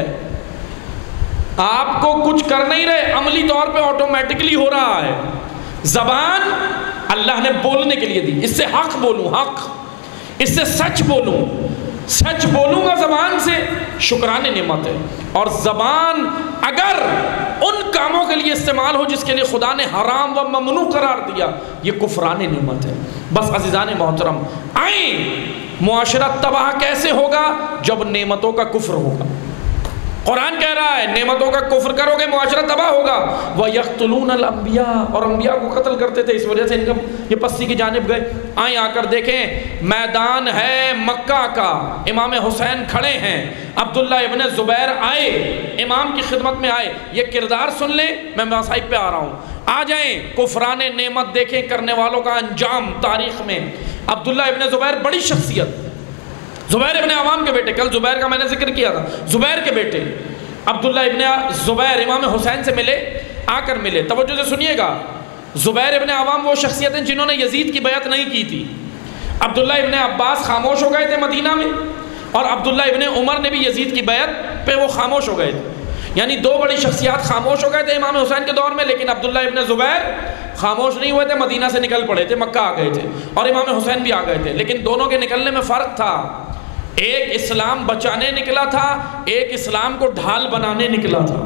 آپ کو کچھ کر نہیں رہے، عملی طور پہ آٹومیٹکلی ہو رہا ہے۔ زبان اللہ نے بولنے کے لیے دی، اس سے حق بولوں، حق، اس سے سچ بولوں، سچ بولوں گا زبان سے، شکران نعمت ہے۔ اور زبان اگر ان کاموں کے لیے استعمال ہو جس کے لیے خدا نے حرام و ممنوع قرار دیا، یہ کفران نعمت ہے۔ بس عزیزان محترم، آئیں معاشرہ تباہ کیسے ہوگا؟ جب نعمتوں کا کفر ہوگا۔ قرآن کہہ رہا ہے نعمتوں کا کفر کرو گے معاشرہ تباہ ہوگا۔ وَيَقْتُلُونَ الْأَنْبِيَاءَ، اور انبیاء کو قتل کرتے تھے، اس وجہ سے ان کا یہ پستی کی جانب گئے۔ آئیں آ کر دیکھیں، میدان ہے مکہ کا، امام حسین کھڑے ہیں، عبداللہ ابن زبیر آئے، امام کی خدمت میں آئے۔ یہ کردار سن لیں، میں مصائب پہ آ رہا ہوں، آ جائیں۔ کفران نعمت دیکھیں کرنے والوں کا انجام تاریخ میں۔ عبداللہ ابن زبیر بڑی شخصیت، زبیر ابن عوام کے بیٹے، کل زبیر کا میں نے ذکر کیا تھا، زبیر کے بیٹے عبداللہ ابن زبیر امام حسین سے ملے، آ کر ملے۔ توجہ سے سنیے گا، زبیر ابن عوام وہ شخصیتیں جنہوں نے یزید کی بیعت نہیں کی تھی۔ عبداللہ ابن عباس خاموش ہو گئے تھے مدینہ میں، اور عبداللہ ابن عمر نے بھی یزید کی بیعت پہ وہ خاموش ہو گئے تھے۔ یعنی دو بڑی شخصیات خاموش ہو گئے تھے امام حسین کے دور میں، لیکن عبداللہ ابن زبیر خاموش نہیں ہوئے تھے، مدینہ سے نکل پڑے تھے، مکہ آ گئے تھے، اور امام حسین بھی آ گئے تھے۔ لیکن دونوں کے نکلنے میں فرق تھا، ایک اسلام بچانے نکلا تھا، ایک اسلام کو ڈھال بنانے نکلا تھا۔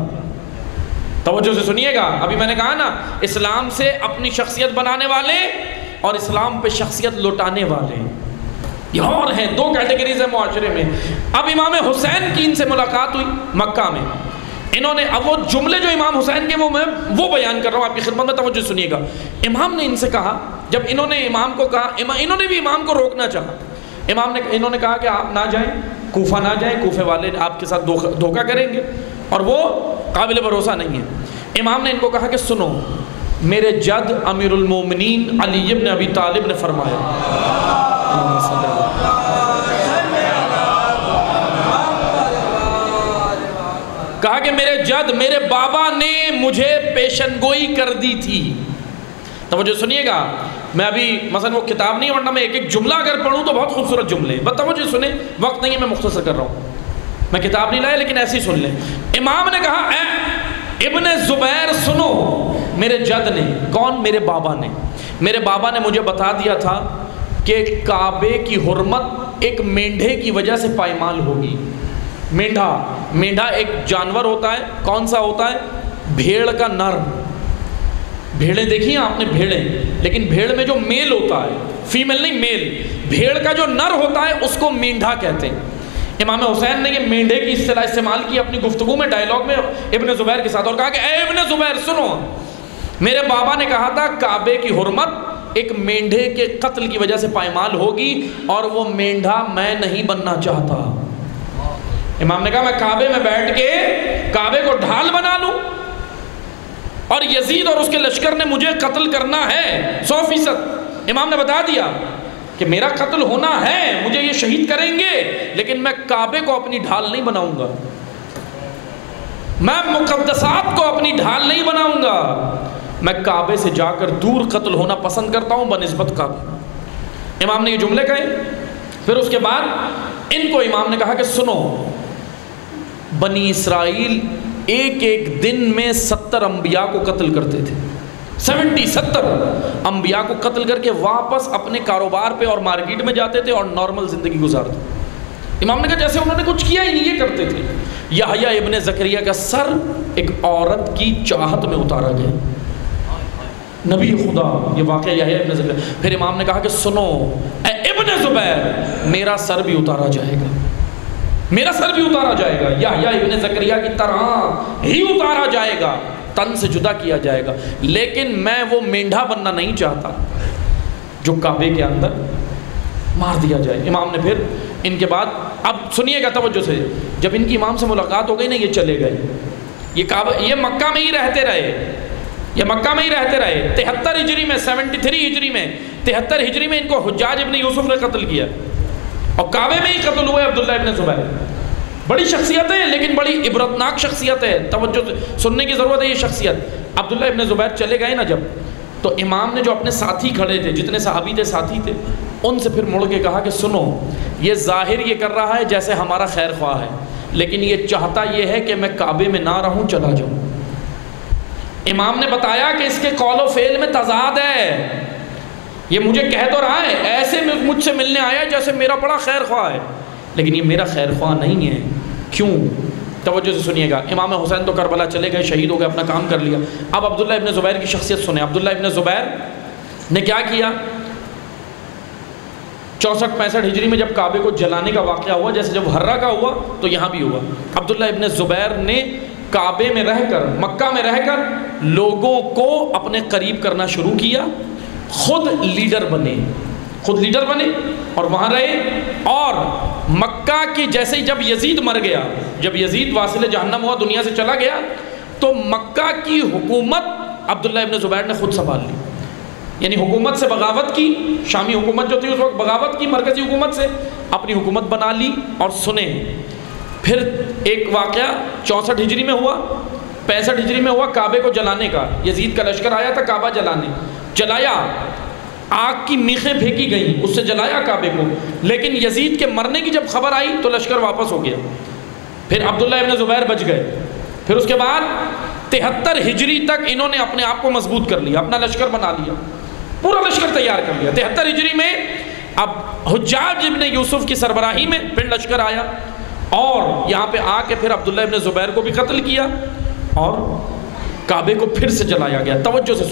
توجہ سے سنیے گا، ابھی میں نے کہا نا، اسلام سے اپنی شخصیت بنانے والے اور اسلام پہ شخصیت لوٹانے والے، یہ اور ہیں، دو کیٹیگریز ہیں معاشرے میں۔ اب امام حسین کی ان سے ملاقات ہوئی مکہ میں، انہوں نے اب وہ جملے جو امام حسین کے وہ بیان کر رہا ہوں آپ کی خدمت میں، توجہ سنیے گا۔ امام نے ان سے کہا، جب انہوں نے امام کو کہا، انہوں نے بھی امام کو روکنا چاہا، انہوں نے کہا کہ آپ نہ جائیں، کوفہ نہ جائیں، کوفے والے آپ کے ساتھ دھوکہ کریں گے اور وہ قابل بھروسہ نہیں ہے۔ امام نے ان کو کہا کہ سنو، میرے جد امیر المومنین علی ابن ابی طالب نے فرمایا، کہا کہ میرے جد، میرے بابا نے مجھے پیشن گوئی کر دی تھی۔ توجہ سنیے گا، میں ابھی مثلا وہ کتاب نہیں، ورنہ میں ایک ایک جملہ اگر پڑھوں تو بہت خوبصورت جملے، بس توجہ سنیں، وقت نہیں ہے، میں مختصر کر رہا ہوں، میں کتاب نہیں لایا لیکن ایسے ہی سن لیں۔ امام نے کہا، اے ابن زبیر سنو، میرے جد نے، کون؟ میرے بابا نے، میرے بابا نے مجھے بتا دیا تھا کہ کعبے کی حرمت ایک مینڈھے کی وجہ سے پائمال ہوگی۔ مینڈھا ایک جانور ہوتا ہے، کون سا ہوتا ہے؟ بھیڑ کا نر۔ بھیڑیں دیکھی ہیں آپ نے؟ بھیڑیں، لیکن بھیڑ میں جو میل ہوتا ہے، فیمیل نہیں میل، بھیڑ کا جو نر ہوتا ہے اس کو مینڈھا کہتے ہیں۔ امام حسین نے یہ مینڈھے کی اصطلاح استعمال کی اپنی گفتگو میں، ڈائیلاگ میں ابن زبیر کے ساتھ، اور کہا کہ اے ابن زبیر سنو، میرے بابا نے کہا تھا کعبے کی حرمت ایک مینڈھے کے قتل کی وجہ سے پائمال ہوگی، اور وہ مینڈھا میں نہیں بننا چاہتا۔ امام نے کہا میں کعبے میں بیٹھ کے کعبے کو ڈھال بنا لوں، اور یزید اور اس کے لشکر نے مجھے قتل کرنا ہے 100%۔ امام نے بتا دیا کہ میرا قتل ہونا ہے، مجھے یہ شہید کریں گے، لیکن میں کعبے کو اپنی ڈھال نہیں بناؤں گا، میں مقدسات کو اپنی ڈھال نہیں بناؤں گا۔ میں کعبے سے جا کر دور قتل ہونا پسند کرتا ہوں بنسبت کعبے۔ امام نے یہ جملے کہے۔ پھر اس کے بعد ان کو امام نے کہا کہ سنو، بنی اسرائیل ایک ایک دن میں 70 انبیاء کو قتل کرتے تھے، 70 انبیاء کو قتل کر کے واپس اپنے کاروبار پہ اور مارکیٹ میں جاتے تھے اور نارمل زندگی گزارتے۔ امام نے کہا جیسے انہوں نے کچھ کیا ہی نہیں، یہ کرتے تھے۔ یحییٰ ابن زکریا کا سر ایک عورت کی چاہت میں اتارا گیا، نبی خدا، یہ واقعہ یحییٰ ابن زکریا۔ پھر امام نے کہا کہ سنو اے ابن زبیر، میرا سر بھی اتارا جائے گا، میرا سر بھی اتارا جائے گا، یحییٰ ابن زکریا کی طرح ہی اتارا جائے گا، تن سے جدا کیا جائے گا، لیکن میں وہ مینڈھا بننا نہیں چاہتا جو کعبے کے اندر مار دیا جائے۔ امام نے پھر ان کے بعد، اب سنیے گا توجہ سے، جب ان کی امام سے ملاقات ہو گئی نا، یہ چلے گئے، یہ مکہ میں ہی رہتے رہے، یہ مکہ میں ہی رہتے رہے۔ 73 ہجری میں، 73 ہجری میں، 73 ہجری میں ان کو حجاج ابن یوسف نے قتل کیا، اور کعبے میں ہی قتل ہوئے عبداللہ ابن زبیر۔ بڑی شخصیت ہے، لیکن بڑی عبرتناک شخصیت ہے، توجہ سننے کی ضرورت ہے یہ شخصیت۔ عبداللہ ابن زبیر چلے گئے نا جب، تو امام نے جو اپنے ساتھی کھڑے تھے، جتنے صحابی تھے ساتھی تھے، ان سے پھر مڑ کے کہا کہ سنو، یہ ظاہر یہ کر رہا ہے جیسے ہمارا خیر خواہ ہے، لیکن یہ چاہتا یہ ہے کہ میں کعبے میں نہ رہوں، چلا جاؤں۔ امام نے بتایا کہ اس کے قول و فعل میں تضاد ہے، یہ مجھے کہہ تو رہا ہے، ایسے مجھ سے ملنے آیا جیسے میرا بڑا خیر خواہ ہے، لیکن یہ میرا خیر خواہ نہیں ہے۔ کیوں؟ توجہ سے سنیے گا۔ امام حسین تو کربلا چلے گئے، شہید ہو گئے، اپنا کام کر لیا۔ اب عبداللہ ابن زبیر کی شخصیت سنیں۔ عبداللہ ابن زبیر نے کیا کیا؟ 64-65 ہجری میں جب کعبے کو جلانے کا واقعہ ہوا، جیسے جب ہرہ کا ہوا تو یہاں بھی ہوا، عبداللہ ابن زبیر نے کعبے میں رہ کر، مکہ میں رہ کر لوگوں کو اپنے قریب کرنا شروع کیا، خود لیڈر بنے اور وہاں رہے۔ اور مکہ کی جیسے ہی جب یزید مر گیا، جب یزید واصل جہنم ہوا، دنیا سے چلا گیا، تو مکہ کی حکومت عبداللہ ابن زبیر نے خود سنبھال لی، یعنی حکومت سے بغاوت کی، شامی حکومت جو تھی اس وقت بغاوت کی، مرکزی حکومت سے اپنی حکومت بنا لی۔ اور سنیں پھر ایک واقعہ 64 ہجری میں ہوا، 65 ہجری میں ہوا، کعبے کو جلانے کا، یزید کا لشکر آیا تھا کعبہ جلانے، جلایا، آگ کی میخیں پھینکی گئیں، اس سے جلایا کعبے کو، لیکن یزید کے مرنے کی جب خبر آئی تو لشکر واپس ہو گیا، پھر عبداللہ ابن زبیر بچ گئے۔ پھر اس کے بعد 73 ہجری تک انہوں نے اپنے آپ کو مضبوط کر لیا، اپنا لشکر بنا لیا، پورا لشکر تیار کر لیا۔ 73 ہجری میں اب حجاج ابن یوسف کی سربراہی میں پھر لشکر آیا، اور یہاں پہ آ کے پھر عبداللہ ابن زبیر کو بھی قتل کیا، اور کعبے کو پھر سے جلایا گیا۔ توجہ سے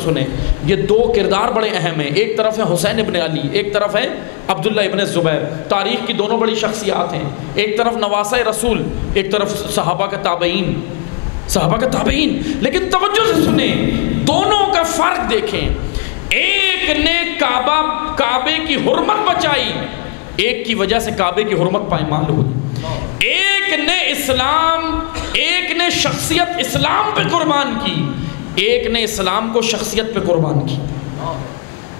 سنیں، یہ دو کردار بڑے اہم ہیں، ایک طرف ہے حسین ابن علی، ایک طرف ہے عبداللہ ابن زبیر، تاریخ کی دونوں بڑی شخصیات ہیں، ایک طرف نواسۂ رسول، ایک طرف صحابہ کا تابعین، لیکن توجہ سے سنیں، دونوں کا فرق دیکھیں۔ ایک نے کعبے کی حرمت بچائی، ایک کی وجہ سے کعبے کی حرمت پائمال ہوئی، ایک نے شخصیت اسلام پہ قربان کی، ایک نے اسلام کو شخصیت پہ قربان کی۔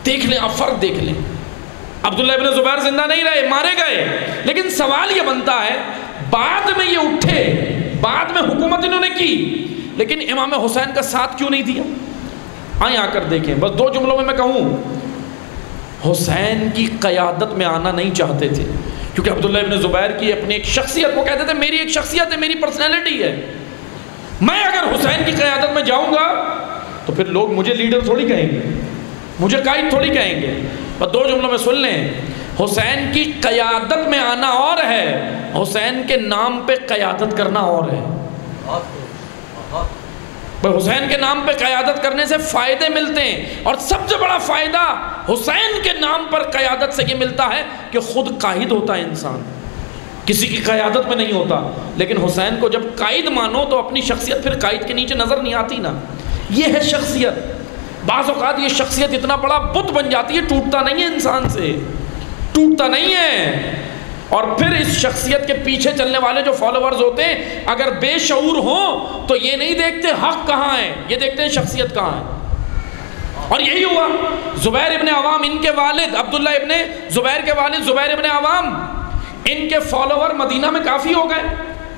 دیکھ لیں، آپ فرق دیکھ لیں۔ عبداللہ ابن زبیر زندہ نہیں رہے، مارے گئے، لیکن سوال یہ بنتا ہے، بعد میں یہ اٹھے، بعد میں حکومت انہوں نے کی، لیکن امام حسین کا ساتھ کیوں نہیں دیا؟ آئیں آ کر دیکھیں، بس 2 جملوں میں کہوں، حسین کی قیادت میں آنا نہیں چاہتے تھے، کیونکہ عبداللہ ابن زبیر کی اپنی ایک شخصیت، وہ کہتے تھے میری ایک شخصیت ہے، میری پرسنالٹی ہے، میں اگر حسین کی قیادت میں جاؤں گا تو پھر لوگ مجھے لیڈر تھوڑی کہیں گے، مجھے قائد تھوڑی کہیں گے۔ بس 2 جملوں میں سن لیں، حسین کی قیادت میں آنا اور ہے، حسین کے نام پہ قیادت کرنا اور ہے۔ حسین کے نام پہ قیادت کرنے سے فائدے ملتے ہیں، اور سب سے بڑا فائدہ حسین کے نام پر قیادت سے یہ ملتا ہے کہ خود قائد ہوتا ہے انسان، کسی کی قیادت میں نہیں ہوتا۔ لیکن حسین کو جب قائد مانو تو اپنی شخصیت پھر قائد کے نیچے نظر نہیں آتی نا، یہ ہے شخصیت۔ بعض اوقات یہ شخصیت اتنا بڑا بت بن جاتی ہے، ٹوٹتا نہیں ہے انسان سے، ٹوٹتا نہیں ہے۔ اور پھر اس شخصیت کے پیچھے چلنے والے جو فالوورز ہوتے ہیں، اگر بے شعور ہوں تو یہ نہیں دیکھتے حق کہاں ہے، یہ دیکھتے ہیں شخصیت کہاں ہے۔ اور یہی ہوا، زبیر ابن عوام، ان کے والد عبداللہ ابن زبیر کے والد زبیر ابن عوام، ان کے فالوور مدینہ میں کافی ہو گئے،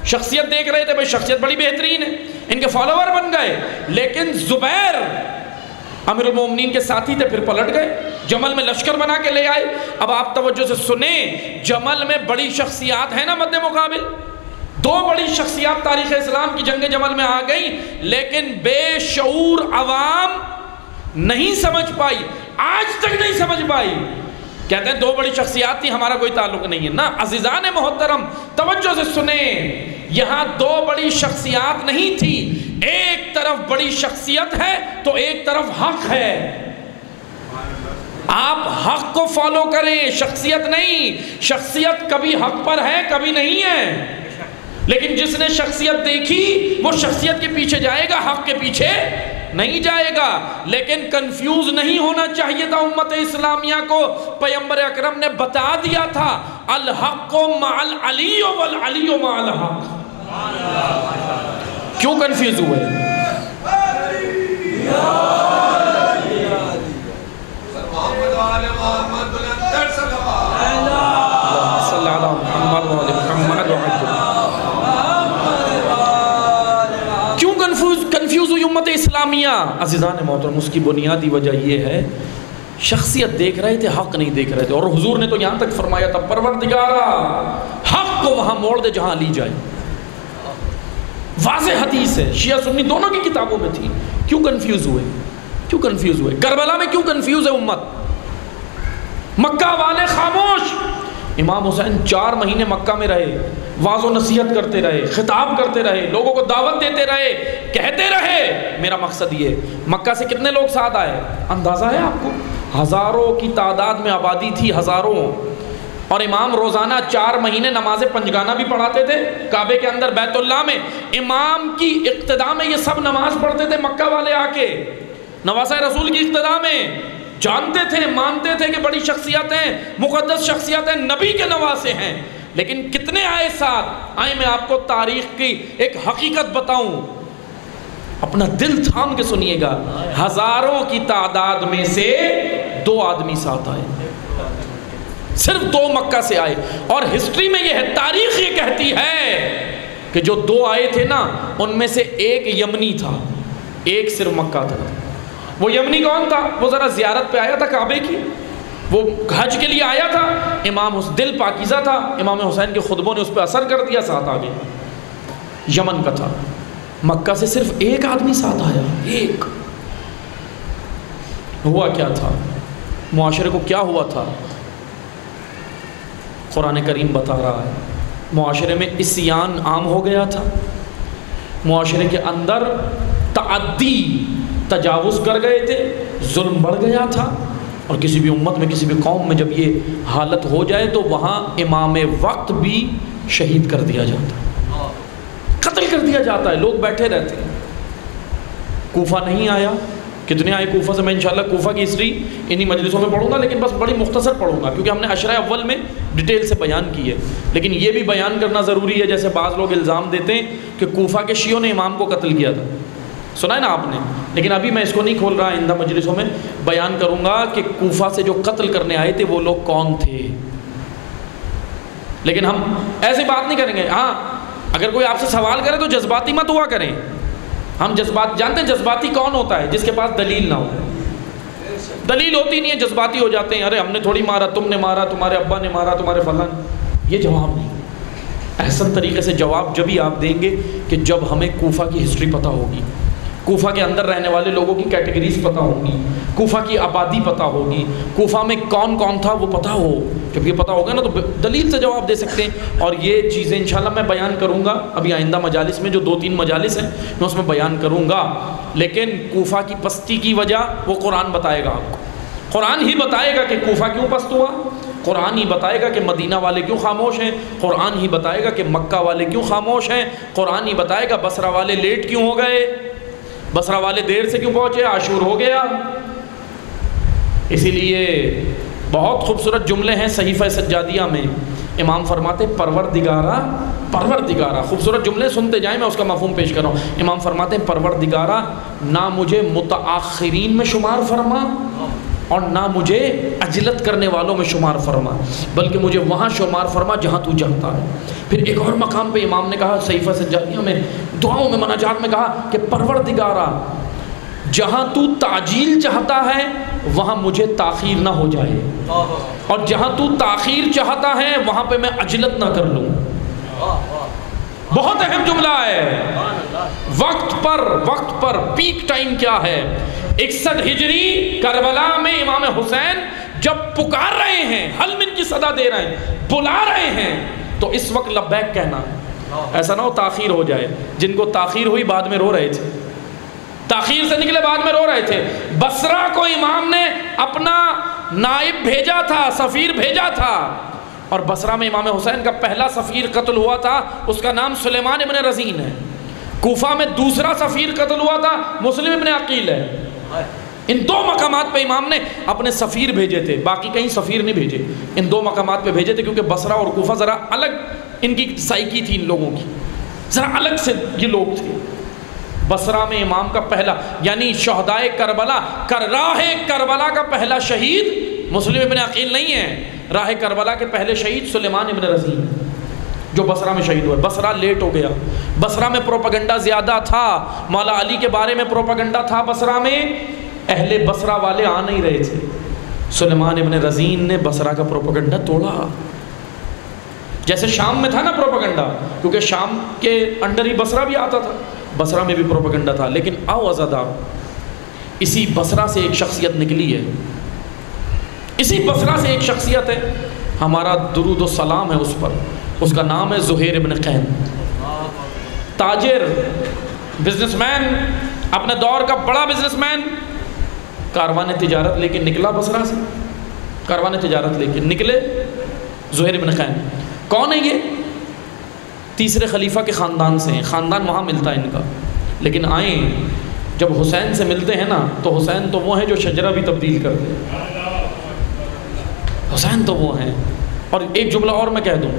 شخصیت دیکھ رہے تھے، بھائی شخصیت بڑی بہترین ہے، ان کے فالوور بن گئے. لیکن زبیر امیر المومنین کے ساتھی تھے، پھر پلٹ گئے، جمل میں لشکر بنا کے لے آئے. اب آپ توجہ سے سنیں، جمل میں بڑی شخصیات ہیں نا مد مقابل، 2 بڑی شخصیات تاریخ اسلام کی جنگ جمل میں آ گئی، لیکن بے شعور عوام نہیں سمجھ پائی، آج تک نہیں سمجھ پائی. کہتے ہیں 2 بڑی شخصیات تھی، ہمارا کوئی تعلق نہیں ہے نا. عزیزان محترم توجہ سے سنیں، یہاں 2 بڑی شخصیات نہیں تھی. ایک طرف بڑی شخصیت ہے تو ایک طرف حق ہے. آپ حق کو فالو کریں، شخصیت نہیں. شخصیت کبھی حق پر ہے کبھی نہیں ہے، لیکن جس نے شخصیت دیکھی وہ شخصیت کے پیچھے جائے گا، حق کے پیچھے نہیں جائے گا. لیکن کنفیوز نہیں ہونا چاہیے تھا امت اسلامیہ کو. پیغمبر اکرم نے بتا دیا تھا الحق مع العلی والعلی مع الحق. کیوں کنفیوز ہوئے؟ کیوں کنفیوز ہوئی امت اسلامیہ؟ عزیزان محترم اس کی بنیادی وجہ یہ ہے شخصیت دیکھ رہے تھے، حق نہیں دیکھ رہے تھے. اور حضور نے تو یہاں تک فرمایا تھا پروردگارا حق کو وہاں موڑ دے جہاں علی جائے. واضح حدیث ہے، شیعہ سنی دونوں کی کتابوں میں تھی. کیوں کنفیوز ہوئے؟ کیوں کنفیوز ہوئے؟ کربلا میں کیوں کنفیوز ہے امت؟ مکہ والے خاموش. امام حسین 4 مہینے مکہ میں رہے، واعظ و نصیحت کرتے رہے، خطاب کرتے رہے، لوگوں کو دعوت دیتے رہے، کہتے رہے. میرا مقصد یہ، مکہ سے کتنے لوگ ساتھ آئے اندازہ ہے آپ کو؟ ہزاروں کی تعداد میں آبادی تھی، ہزاروں. اور امام روزانہ 4 مہینے نماز پنجگانہ بھی پڑھاتے تھے کعبے کے اندر بیت اللہ میں. امام کی اقتداء میں یہ سب نماز پڑھتے تھے مکہ والے آ کے، نواسہ رسول کی اقتداء میں. جانتے تھے، مانتے تھے کہ بڑی شخصیت ہیں، مقدس شخصیت ہیں، نبی کے نواسے ہیں. لیکن کتنے آئے ساتھ؟ آئے میں آپ کو تاریخ کی ایک حقیقت بتاؤں، اپنا دل تھام کے سنیے گا. ہزاروں کی تعداد میں سے 2 آدمی ساتھ آئے، صرف 2 مکہ سے آئے. اور ہسٹری میں یہ ہے، تاریخ یہ کہتی ہے کہ جو 2 آئے تھے نا ان میں سے ایک یمنی تھا، ایک صرف مکہ تھا. وہ یمنی کون تھا؟ وہ ذرا زیارت پہ آیا تھا کعبے کی، وہ حج کے لیے آیا تھا. امام دل پاکیزہ تھا، امام حسین کے خطبوں نے اس پہ اثر کر دیا، ساتھ آ گیا. یمن کا تھا. مکہ سے صرف ایک آدمی ساتھ آیا، ایک. ہوا کیا تھا؟ معاشرے کو کیا ہوا تھا؟ قرآن کریم بتا رہا ہے معاشرے میں عصیان عام ہو گیا تھا، معاشرے کے اندر تعدی تجاوز کر گئے تھے، ظلم بڑھ گیا تھا. اور کسی بھی امت میں، کسی بھی قوم میں جب یہ حالت ہو جائے تو وہاں امام وقت بھی شہید کر دیا جاتا ہے، قتل کر دیا جاتا ہے. لوگ بیٹھے رہتے ہیں. کوفہ نہیں آیا. کتنے آئے کوفہ سے؟ میں انشاءاللہ کوفہ کی ہسٹری انہی مجلسوں میں پڑھوں گا، لیکن بس بڑی مختصر پڑھوں گا کیونکہ ہم نے عشرہ اول میں ڈیٹیل سے بیان کی ہے. لیکن یہ بھی بیان کرنا ضروری ہے، جیسے بعض لوگ الزام دیتے ہیں کہ کوفہ کے شیعوں نے امام کو قتل کیا تھا. سنا ہے نا آپ نے؟ لیکن ابھی میں اس کو نہیں کھول رہا. آئندہ مجلسوں میں بیان کروں گا کہ کوفہ سے جو قتل کرنے آئے تھے وہ لوگ کون تھے. لیکن ہم ایسی بات نہیں کریں گے. ہاں اگر کوئی آپ سے سوال کرے تو جذباتی مت ہوا کریں. ہم جذبات جانتے ہیں جذباتی کون ہوتا ہے؟ جس کے پاس دلیل نہ ہو. دلیل ہوتی نہیں ہے، جذباتی ہو جاتے ہیں. ارے ہم نے تھوڑی مارا، تم نے مارا، تمہارے ابا نے مارا، تمہارے فلان. یہ جواب نہیں. احسن طریقے سے جواب جبھی آپ دیں گے کہ جب ہمیں کوفہ کی ہسٹری پتہ ہوگی، کوفہ کے اندر رہنے والے لوگوں کی کیٹیگریز پتہ ہوں گی، کوفہ کی آبادی پتہ ہوگی، کوفہ میں کون کون تھا وہ پتہ ہو. جب یہ پتہ ہوگا نا تو دلیل سے جواب دے سکتے ہیں. اور یہ چیزیں انشاءاللہ میں بیان کروں گا ابھی آئندہ مجالس میں، جو 2-3 مجالس ہیں میں اس میں بیان کروں گا. لیکن کوفہ کی پستی کی وجہ وہ قرآن بتائے گا آپ کو. قرآن ہی بتائے گا کہ کوفہ کیوں پست ہوا، قرآن ہی بتائے گا کہ مدینہ والے کیوں خاموش ہیں، قرآن ہی بتائے گا کہ مکہ والے کیوں خاموش ہیں، قرآن ہی بتائے گا بصرہ والے لیٹ کیوں ہو گئے، بصرہ والے دیر سے کیوں پہنچے، عاشور ہو گیا. اسی لیے بہت خوبصورت جملے ہیں صحیفہ سجادیہ میں. امام فرماتے پروردگارا، پروردگارا، خوبصورت جملے سنتے جائیں، میں اس کا مفہوم پیش کر رہا ہوں. امام فرماتے ہیں پروردگارا نہ مجھے متاخرین میں شمار فرما اور نہ مجھے عجلت کرنے والوں میں شمار فرما، بلکہ مجھے وہاں شمار فرما جہاں تو چاہتا ہے۔ پھر ایک اور مقام پہ امام نے کہا، صحیفہ سجادیہ میں دعاؤں میں مناجات میں کہا کہ پروردگارا جہاں تو تعجیل چاہتا ہے وہاں مجھے تاخیر نہ ہو جائے، اور جہاں تو تاخیر چاہتا ہے وہاں پہ میں عجلت نہ کر لوں۔ بہت اہم جملہ ہے۔ وقت پر پیک ٹائم کیا ہے؟ 61 ہجری کربلا میں امام حسین جب پکار رہے ہیں، حل من کی صدا دے رہے ہیں، بلا رہے ہیں، تو اس وقت لبیک کہنا، ایسا نہ ہو تاخیر ہو جائے۔ جن کو تاخیر ہوئی بعد میں رو رہے تھے، تاخیر سے نکلے بعد میں رو رہے تھے۔ بصرہ کو امام نے اپنا نائب بھیجا تھا، سفیر بھیجا تھا، اور بصرہ میں امام حسین کا پہلا سفیر قتل ہوا تھا، اس کا نام سلیمان ابن رزین ہے۔ کوفہ میں دوسرا سفیر قتل ہوا تھا، مسلم ابن عقیل ہے۔ ان دو مقامات پہ امام نے اپنے سفیر بھیجے تھے، باقی کہیں سفیر نہیں بھیجے، ان دو مقامات پہ بھیجے تھے، کیونکہ بصرہ اور کوفہ ذرا الگ ان کی سائیکی تھی، ان لوگوں کی ذرا الگ سے یہ لوگ تھے۔ بصرہ میں امام کا پہلا، یعنی شہدائے کربلا، راہ کربلا کا پہلا شہید مسلم ابن عقیل نہیں ہے، راہ کربلا کے پہلے شہید سلیمان ابن رزین جو بصرہ میں شہید ہوئے۔ بصرہ لیٹ ہو گیا، بصرہ میں پروپیگنڈا زیادہ تھا، مولا علی کے بارے میں پروپیگنڈا تھا بصرہ میں، اہل بصرہ والے آ نہیں رہے تھے۔ سلیمان ابن رزین نے بصرہ کا پروپیگنڈا توڑا، جیسے شام میں تھا نا پروپیگنڈا، کیونکہ شام کے انڈر ہی بصرہ بھی آتا تھا، بصرہ میں بھی پروپیگنڈا تھا۔ لیکن آؤ عزادار، اسی بصرہ سے ایک شخصیت نکلی ہے، اسی بصرہ سے ایک شخصیت ہے، ہمارا درود و سلام ہے اس پر، اس کا نام ہے زہیر ابن قین۔ تاجر، بزنس مین، اپنے دور کا بڑا بزنس مین، کاروان تجارت لے کے نکلا بصرہ سے، کاروان تجارت لے کے نکلے زہیر ابن قین۔ کون ہے یہ؟ تیسرے خلیفہ کے خاندان سے ہیں، خاندان وہاں ملتا ہے ان کا، لیکن آئیں جب حسین سے ملتے ہیں نا تو حسین تو وہ ہیں جو شجرہ بھی تبدیل کر دیں، حسین تو وہ ہیں۔ اور ایک جملہ اور میں کہہ دوں،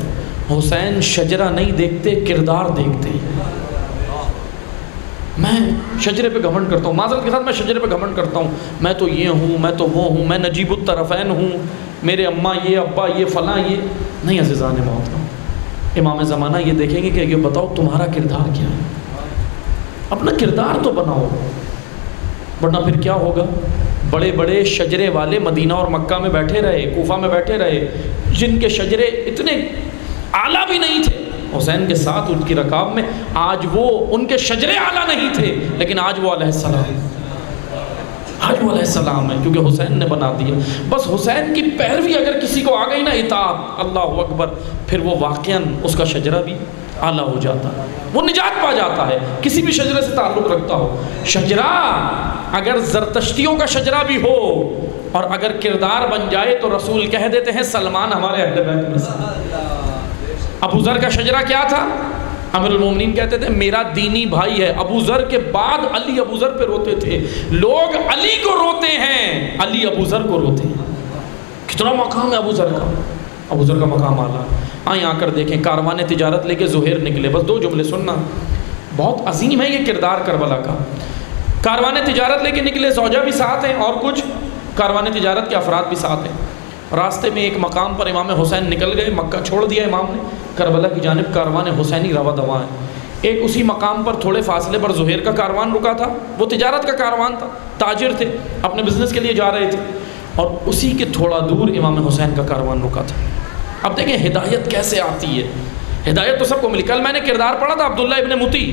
حسین شجرہ نہیں دیکھتے، کردار دیکھتے ہیں۔ میں شجرے پہ گھمنڈ کرتا ہوں، معذرت کے ساتھ میں شجرے پہ گھمنڈ کرتا ہوں، میں تو یہ ہوں، میں تو وہ ہوں، میں نجیب الطرفین ہوں، میرے اماں یہ، ابا یہ، فلاں یہ نہیں۔ عزیزان محترم، امام زمانہ یہ دیکھیں گے کہ یہ بتاؤ تمہارا کردار کیا ہے، اپنا کردار تو بناؤ، ورنہ پھر کیا ہوگا؟ بڑے بڑے شجرے والے مدینہ اور مکہ میں بیٹھے رہے، کوفہ میں بیٹھے رہے، جن کے شجرے اتنے اعلیٰ بھی نہیں تھے، حسین کے ساتھ ان کی رکاب میں، آج وہ ان کے شجرے اعلیٰ نہیں تھے، لیکن آج وہ علیہ السلام، آج وہ علیہ السلام ہے، کیونکہ حسین نے بنا دیا۔ بس حسین کی پیروی اگر کسی کو آ گئی نا، اطاعت، اللہ اکبر، پھر وہ واقعاً اس کا شجرہ بھی اعلیٰ ہو جاتا ہے، وہ نجات پا جاتا ہے، کسی بھی شجرے سے تعلق رکھتا ہو۔ شجرہ اگر زرتشتیوں کا شجرہ بھی ہو اور اگر کردار بن جائے تو رسول کہہ دیتے ہیں سلمان ہمارے اہل بیت میں سے۔ ابو ذر کا شجرہ کیا تھا؟ امیر المومنین کہتے تھے میرا دینی بھائی ہے۔ ابو ذر کے بعد علی ابو ذر پہ روتے تھے، لوگ علی کو روتے ہیں، علی ابو ذر کو روتے ہیں۔ کتنا مقام ہے ابو ذر کا، ابو ذر کا مقام اعلیٰ۔ آئیں آ کر دیکھیں، کاروان تجارت لے کے زہیر نکلے، بس دو جملے سننا، بہت عظیم ہے یہ کردار کربلا کا۔ کاروان تجارت لے کے نکلے، زوجہ بھی ساتھ ہیں اور کچھ کاروان تجارت کے افراد بھی ساتھ ہیں۔ راستے میں ایک مقام پر امام حسین نکل گئے، مکہ چھوڑ دیا امام نے، کربلا کی جانب کاروان حسینی رواں دواں ہے۔ ایک اسی مقام پر تھوڑے فاصلے پر زہیر کا کاروان رکا تھا، وہ تجارت کا کاروان تھا، تاجر تھے، اپنے بزنس کے لیے جا رہے تھے، اور اسی کے تھوڑا دور امام حسین کا کاروان رکا تھا۔ اب دیکھیں ہدایت کیسے آتی ہے، ہدایت تو سب کو ملی۔ کل میں نے کردار پڑھا تھا عبداللہ ابن متی،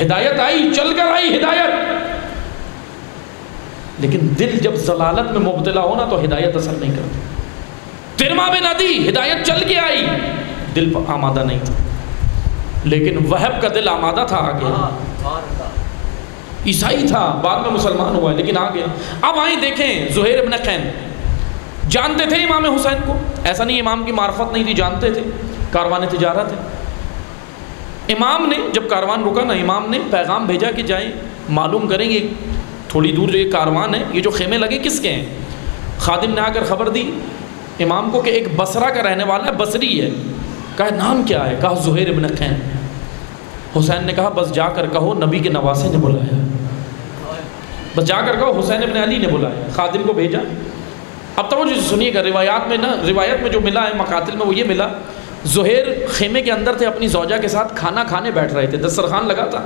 ہدایت آئی، چل کر آئی ہدایت، لیکن دل جب ضلالت میں مبتلا ہونا تو ہدایت اثر نہیں کرتی۔ ترما بن عدی ہدایت چل کے آئی، دل پر آمادہ نہیں تھا، لیکن وہب کا دل آمادہ تھا، آ گیا، عیسائی تھا، بعد میں مسلمان ہوا ہے لیکن آ گیا۔ اب آئیں دیکھیں زہیر ابن قین جانتے تھے امام حسین کو، ایسا نہیں امام کی معرفت نہیں تھی، جانتے تھے، کاروان تجارت ہے۔ امام نے جب کاروان رکا نا، امام نے پیغام بھیجا کہ جائیں معلوم کریں گے تھوڑی دور جو یہ کاروان ہے، یہ جو خیمے لگے کس کے ہیں۔ خادم نے آ کر خبر دی امام کو کہ ایک بصرہ کا رہنے والا ہے، بصری ہے۔ کہا نام کیا ہے؟ کہا زہیر ابن قین۔ حسین نے کہا بس جا کر کہو نبی کے نواسے نے بلایا، بس جا کر کہو حسین ابن علی نے بلایا۔ خادم کو بھیجا، اب توجہ سنیے گا، روایت میں جو ملا ہے مقاتل میں وہ یہ ملا، زہیر خیمے کے اندر تھے، اپنی زوجہ کے ساتھ کھانا کھانے بیٹھ رہے تھے، دسترخوان لگا تھا،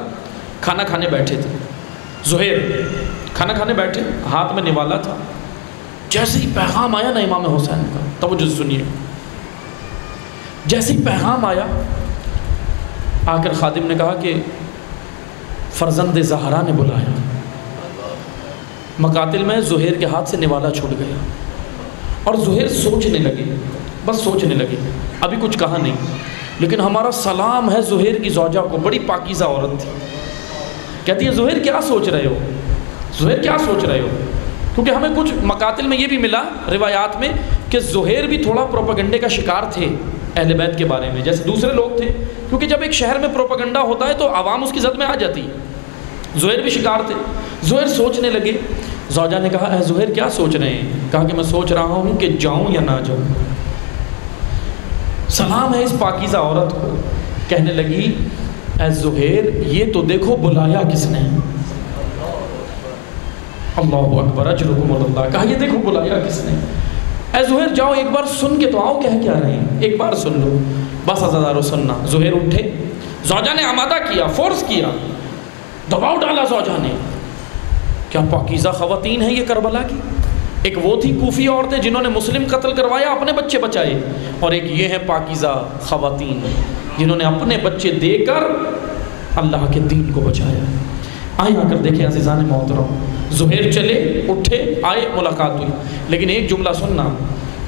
کھانا کھانے بیٹھے تھے، زہیر کھانا کھانے بیٹھے، ہاتھ میں نوالا تھا، جیسے ہی پیغام آیا نا امام حسین کا، توجہ سنیے، جیسے ہی پیغام آیا، آ کر خادم نے کہا کہ فرزند زہرا نے بلایا۔ مقاتل میں زہیر کے ہاتھ سے نوالا چھوٹ گیا اور زہیر سوچنے لگے، بس سوچنے لگے، ابھی کچھ کہا نہیں، لیکن ہمارا سلام ہے زہیر کی زوجہ کو، بڑی پاکیزہ عورت تھی، کہتی ہے زہیر کیا سوچ رہے ہو، زہیر کیا سوچ رہے ہو؟ کیونکہ ہمیں کچھ مقاتل میں یہ بھی ملا روایات میں کہ زہیر بھی تھوڑا پروپیگنڈے کا شکار تھے اہل بیت کے بارے میں، جیسے دوسرے لوگ تھے، کیونکہ جب ایک شہر میں پروپیگنڈا ہوتا ہے تو عوام اس کی زد میں آ جاتی ہے، زہیر بھی شکار تھے۔ زہیر سوچنے لگے، زوجہ نے کہا اے زہیر کیا سوچ رہے ہیں؟ کہا کہ میں سوچ رہا ہوں کہ جاؤں یا نہ جاؤں۔ سلام ہے اس پاکیزہ عورت کو، کہنے لگی اے زہیر یہ تو دیکھو بلایا کس نے، اللہ اکبر اجرکم اللہ، کہا یہ دیکھو بلایا کس نے، اے زہیر جاؤ ایک بار سن کے تو آؤ کہہ کیا رہے ہیں، ایک بار سن لو، بس عزادارو سننا۔ زہیر اٹھے، زوجہ نے آمادہ کیا، فورس کیا، دباؤ ڈالا زوجہ نے، کیا پاکیزہ خواتین ہیں یہ کربلا کی، ایک وہ تھی کوفی عورتیں جنہوں نے مسلم قتل کروایا اپنے بچے بچائے، اور ایک یہ ہے پاکیزہ خواتین جنہوں نے اپنے بچے دے کر اللہ کے دین کو بچایا۔ آئیں آ کر دیکھیں عزیزان محترم، زہیر چلے، اٹھے، آئے، ملاقات ہوئی، لیکن ایک جملہ سننا،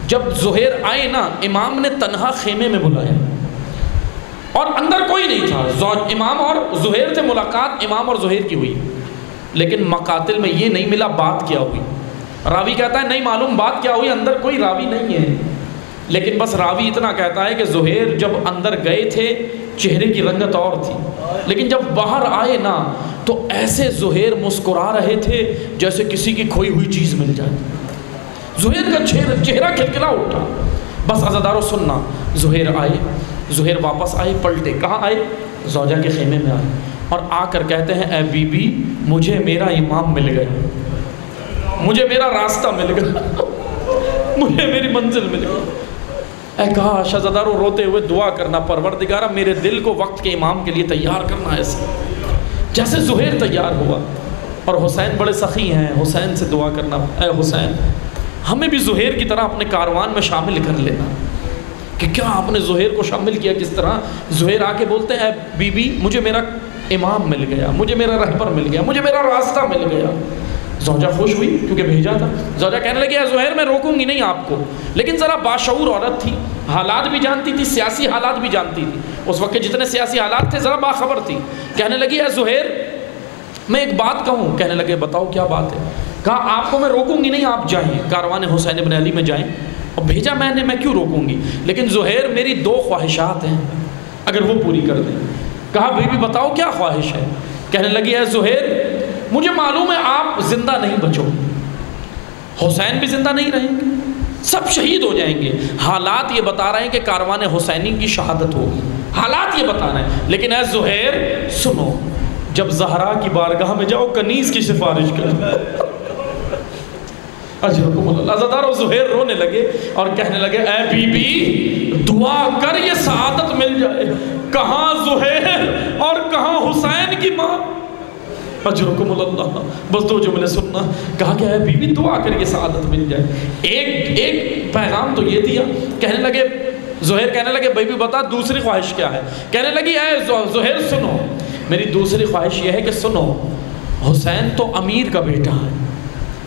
جب زہیر آئے نا امام نے تنہا خیمے میں بلایا اور اندر کوئی نہیں تھا، امام اور زہیر سے ملاقات امام اور زہیر کی ہوئی، لیکن مقاتل میں یہ نہیں ملا بات کیا ہوئی، راوی کہتا ہے نہیں معلوم بات کیا ہوئی، اندر کوئی راوی نہیں ہے، لیکن بس راوی اتنا کہتا ہے کہ زہیر جب اندر گئے تھے چہرے کی رنگت اور تھی، لیکن جب باہر آئے نا تو ایسے زہیر مسکرا رہے تھے جیسے کسی کی کھوئی ہوئی چیز مل جائے، زہیر کا چہرہ کھلکھلا اٹھا۔ بس عزادارو سننا، زہیر آئے، زہیر واپس آئے، پلٹے، کہاں آئے؟ زوجہ کے خیمے میں آئے، اور آ کر کہتے ہیں اے بی بی مجھے میرا امام مل گیا، مجھے میرا راستہ مل گیا، مجھے میری منزل مل گئی۔ اے کہا شہزادارو روتے ہوئے دعا کرنا، پروردگارہ میرے دل کو وقت کے امام کے لیے تیار کرنا، ایسے جیسے زہیر تیار ہوا۔ اور حسین بڑے سخی ہیں، حسین سے دعا کرنا، اے حسین ہمیں بھی زہیر کی طرح اپنے کاروان میں شامل کر لینا، کہ کیا آپ نے زہیر کو شامل کیا، کس طرح زہیر آ کے بولتے ہیں اے بی بی مجھے میرا امام مل گیا، مجھے میرا رہبر مل گیا، مجھے میرا راستہ مل گیا۔ زوجہ خوش ہوئی کیونکہ بھیجا تھا، زوجہ کہنے لگی اے زہیر میں روکوں گی نہیں آپ کو، لیکن ذرا باشعور عورت تھی، حالات بھی جانتی تھی، سیاسی حالات بھی جانتی تھی، اس وقت کے جتنے سیاسی حالات تھے ذرا باخبر تھی، کہنے لگی اے زہیر میں ایک بات کہوں، کہنے لگے بتاؤ کیا بات ہے؟ کہا آپ کو میں روکوں گی نہیں، آپ جائیں کاروان حسین ابن علی میں جائیں، اور بھیجا میں کیوں روکوں گی، لیکن زہیر میری 2 خواہشات ہیں اگر وہ پوری کر دیں۔ کہا بی بی بتاؤ کیا خواہش ہے؟ کہنے لگی اے زہیر مجھے معلوم ہے آپ زندہ نہیں بچو، حسین بھی زندہ نہیں رہیں گے، سب شہید ہو جائیں گے، حالات یہ بتا رہے ہیں کہ کاروان حسینی کی شہادت ہوگی، حالات یہ بتا رہے ہیں، لیکن اے زہیر سنو جب زہرا کی بارگاہ میں جاؤ کنیز کی سفارش کرو۔ اجرکم اللہ۔ عزادارو زہیر رونے لگے اور کہنے لگے اے بی بی دعا کر یہ سعادت مل جائے، کہاں زہیر اور کہاں حسین کی ماں، اجرکم اللہ۔ بس 2 جملے سننا، کہا کہ اے بی بی دعا کر یہ سعادت مل جائے۔ ایک پیغام تو یہ دیا، کہنے لگے زہیر کہنے لگے بی بی بتا دوسری خواہش کیا ہے؟ کہنے لگی اے زہیر سنو میری دوسری خواہش یہ ہے کہ سنو حسین تو امیر کا بیٹا ہے،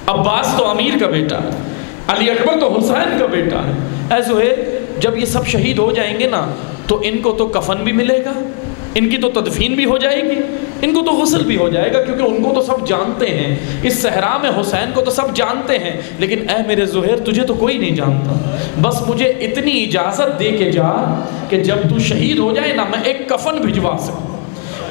عباس تو امیر کا بیٹا ہے، علی اکبر تو حسین کا بیٹا ہے، اے زہیر جب یہ سب شہید ہو جائیں گے نا تو ان کو تو کفن بھی ملے گا، ان کی تو تدفین بھی ہو جائے گی، ان کو تو غسل بھی ہو جائے گا، کیونکہ ان کو تو سب جانتے ہیں، اس صحرا میں حسین کو تو سب جانتے ہیں، لیکن اے میرے زہیر تجھے تو کوئی نہیں جانتا، بس مجھے اتنی اجازت دے کے جا کہ جب تو شہید ہو جائے نا میں ایک کفن بھجوا سکوں،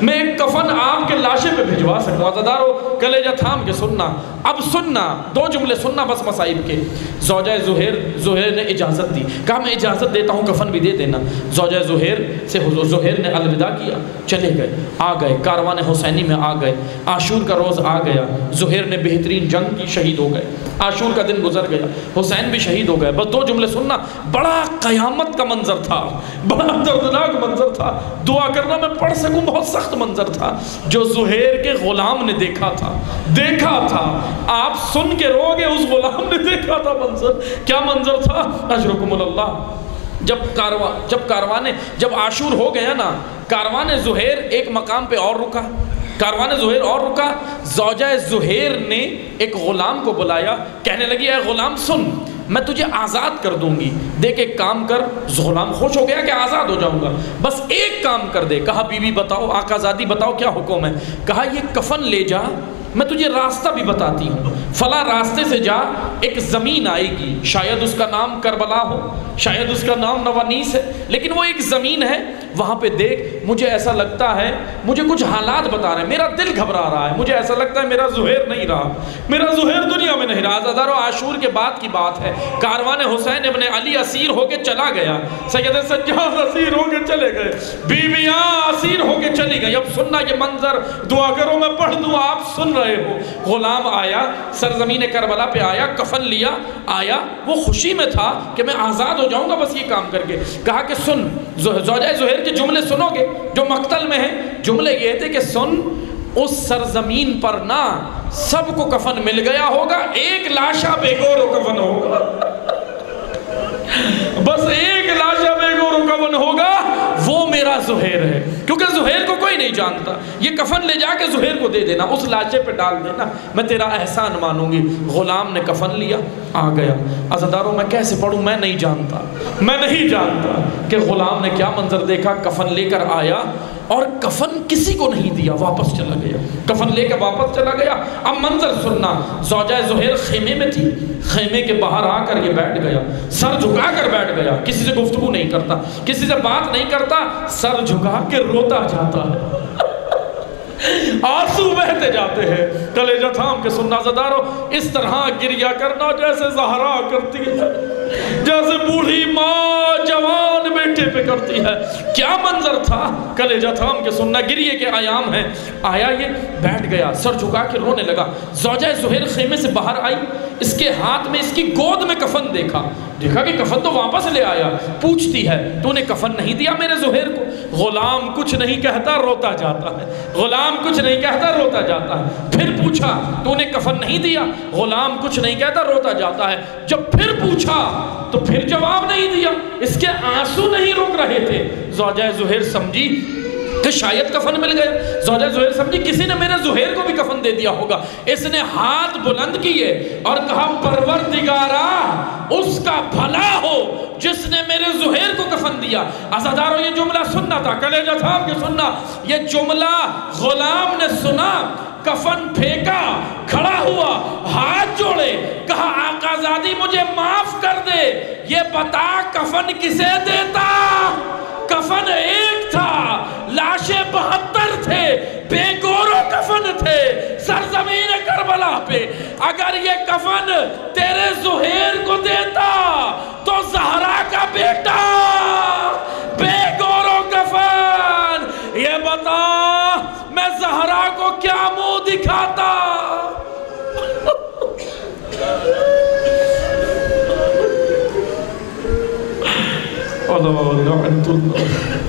میں ایک کفن آپ کے لاشے پہ بھجوا سکوں۔ عزادارو کلیجہ تھام کے سننا، اب سننا 2 جملے سننا بس مصائب کے۔ زوجہ زہیر نے اجازت دی، کہا میں اجازت دیتا ہوں کفن بھی دے دینا۔ زوجہ زہیر نے الوداع کیا، چلے گئے، آ گئے کاروان حسینی میں، آ گئے، عاشور کا روز آ گیا، زہیر نے بہترین جنگ کی، شہید ہو گئے۔ عاشور کا دن گزر گیا، حسین بھی شہید ہو گئے، بس 2 جملے سننا، بڑا قیامت کا منظر تھا، بڑا دردناک منظر تھا، دعا کرنا میں پڑھ سکوں، بہت سخت منظر تھا جو زہیر کے غلام نے دیکھا تھا، آپ سن کے رو گے، اس غلام نے دیکھا تھا منظر، کیا منظر تھا؟ اجرکم اللہ۔ جب عاشور ہو گیا نا، کاروان زہیر ایک مقام پہ اور رکا، زوجہ زہیر نے ایک غلام کو بلایا، کہنے لگی اے غلام سن، میں تجھے آزاد کر دوں گی، دیکھ ایک کام کر۔ غلام خوش ہو گیا کہ آزاد ہو جاؤں گا، بس ایک کام کر دے۔ کہا بیوی بتاؤ، آقا زادی بتاؤ کیا حکم ہے؟ کہا یہ کفن لے جا، میں تجھے راستہ بھی بتاتی ہوں، فلاں راستے سے جا، ایک زمین آئے گی، شاید اس کا نام کربلا ہو، شاید اس کا نام نوانیس ہے، لیکن وہ ایک زمین ہے، وہاں پہ دیکھ، مجھے ایسا لگتا ہے، مجھے کچھ حالات بتا رہے ہیں، میرا دل گھبرا رہا ہے، مجھے ایسا لگتا ہے میرا زہیر نہیں رہا، میرا زہیر دنیا میں نہیں رہا۔ عزادارو عاشور کے بعد کی بات ہے، کاروان حسین ابن علی اسیر ہو کے چلا گیا، سید سجاد اسیر ہو کے چلے گئے، بیویاں اسیر ہو کے چلی گئی۔ اب سننا یہ منظر، دعا کرو میں پڑھ دوں، آپ سن رہے ہو۔ غلام آیا، سرزمین کربلا پہ آیا، کفن لیا، آیا، وہ خوشی میں تھا کہ میں آزاد ہو جاؤں گا بس یہ کام کر کے۔ کہا کہ سن، زوجہ زہیر کے جملے سنو گے جو مقتل میں ہیں، جملے یہ تھے کہ سن، اس سرزمین پر نہ سب کو کفن مل گیا ہوگا، ایک لاشا بے گور و کفن ہوگا، بس ایک لاشا بے گور و کفن ہوگا، وہ میرا زہیر ہے، کیونکہ زہیر کو کوئی نہیں جانتا، یہ کفن لے جا کے زہیر کو دے دینا، اس لاشے پہ ڈال دینا، میں تیرا احسان مانوں گی۔ غلام نے کفن لیا، آ گیا۔ عزاداروں میں کیسے پڑھوں، میں نہیں جانتا کہ غلام نے کیا منظر دیکھا۔ کفن لے کر آیا اور کفن کسی کو نہیں دیا، واپس چلا گیا، کفن لے کے واپس چلا گیا۔ اب منظر سننا، زوجہ زہیر خیمے میں تھی، خیمے کے باہر آ کر یہ بیٹھ گیا، سر جھکا کر بیٹھ گیا، کسی سے گفتگو نہیں کرتا، کسی سے بات نہیں کرتا، سر جھکا کے روتا جاتا ہے، آنسو بہتے جاتے ہیں۔ کلیجہ تھام کے سننا عزادارو، اس طرح گریہ کرنا جیسے زہرا کرتی ہے، جیسے بوڑھی ماں جوان بیٹے پہ کرتی ہے، کیا منظر تھا۔ کلیجہ تھام کے سننا، گریہ کے ایام ہیں۔ آیا، یہ بیٹھ گیا، سر جھکا کے رونے لگا۔ زوجہ زہیر خیمے سے باہر آئی، اس کے ہاتھ میں، اس کی گود میں کفن دیکھا کہ کفن تو واپس لے آیا۔ پوچھتی ہے تو نے کفن نہیں دیا میرے زہیر کو؟ غلام کچھ نہیں کہتا، روتا جاتا ہے، غلام کچھ نہیں کہتا، روتا جاتا ہے۔ پھر پوچھا تو نے کفن نہیں دیا؟ غلام کچھ نہیں کہتا، روتا جاتا ہے۔ جب پھر پوچھا تو پھر جواب نہیں دیا، اس کے آنسو نہیں رک رہے تھے۔ زوجہ زہیر سمجھی کہ شاید کفن مل گیا، زوجہ زہیر سمجھی کسی نے میرے زہیر کو بھی کفن دے دیا ہوگا۔ اس نے ہاتھ بلند کیے اور کہا پروردگارا اس کا بھلا ہو جس نے میرے زہیر کو کفن دیا۔ عزادارو یہ جملہ سننا تھا، کلیجہ تھام کے سننا، یہ جملہ غلام نے سنا، کفن پھینکا، کھڑا ہوا، ہاتھ جوڑے، کہا آقا زادی مجھے معاف کر دے، یہ بتا کفن کسے دیتا؟ کفن ایک تھا، لاشیں 72 تھے، بے گورو کفن تھے سرزمین کربلا پہ۔ اگر یہ کفن تیرے زہیر کو دیتا تو زہرا کا بیٹا بے گورو کفن، یہ بتا میں زہرا کو کیا منہ دکھاتا؟ اللہ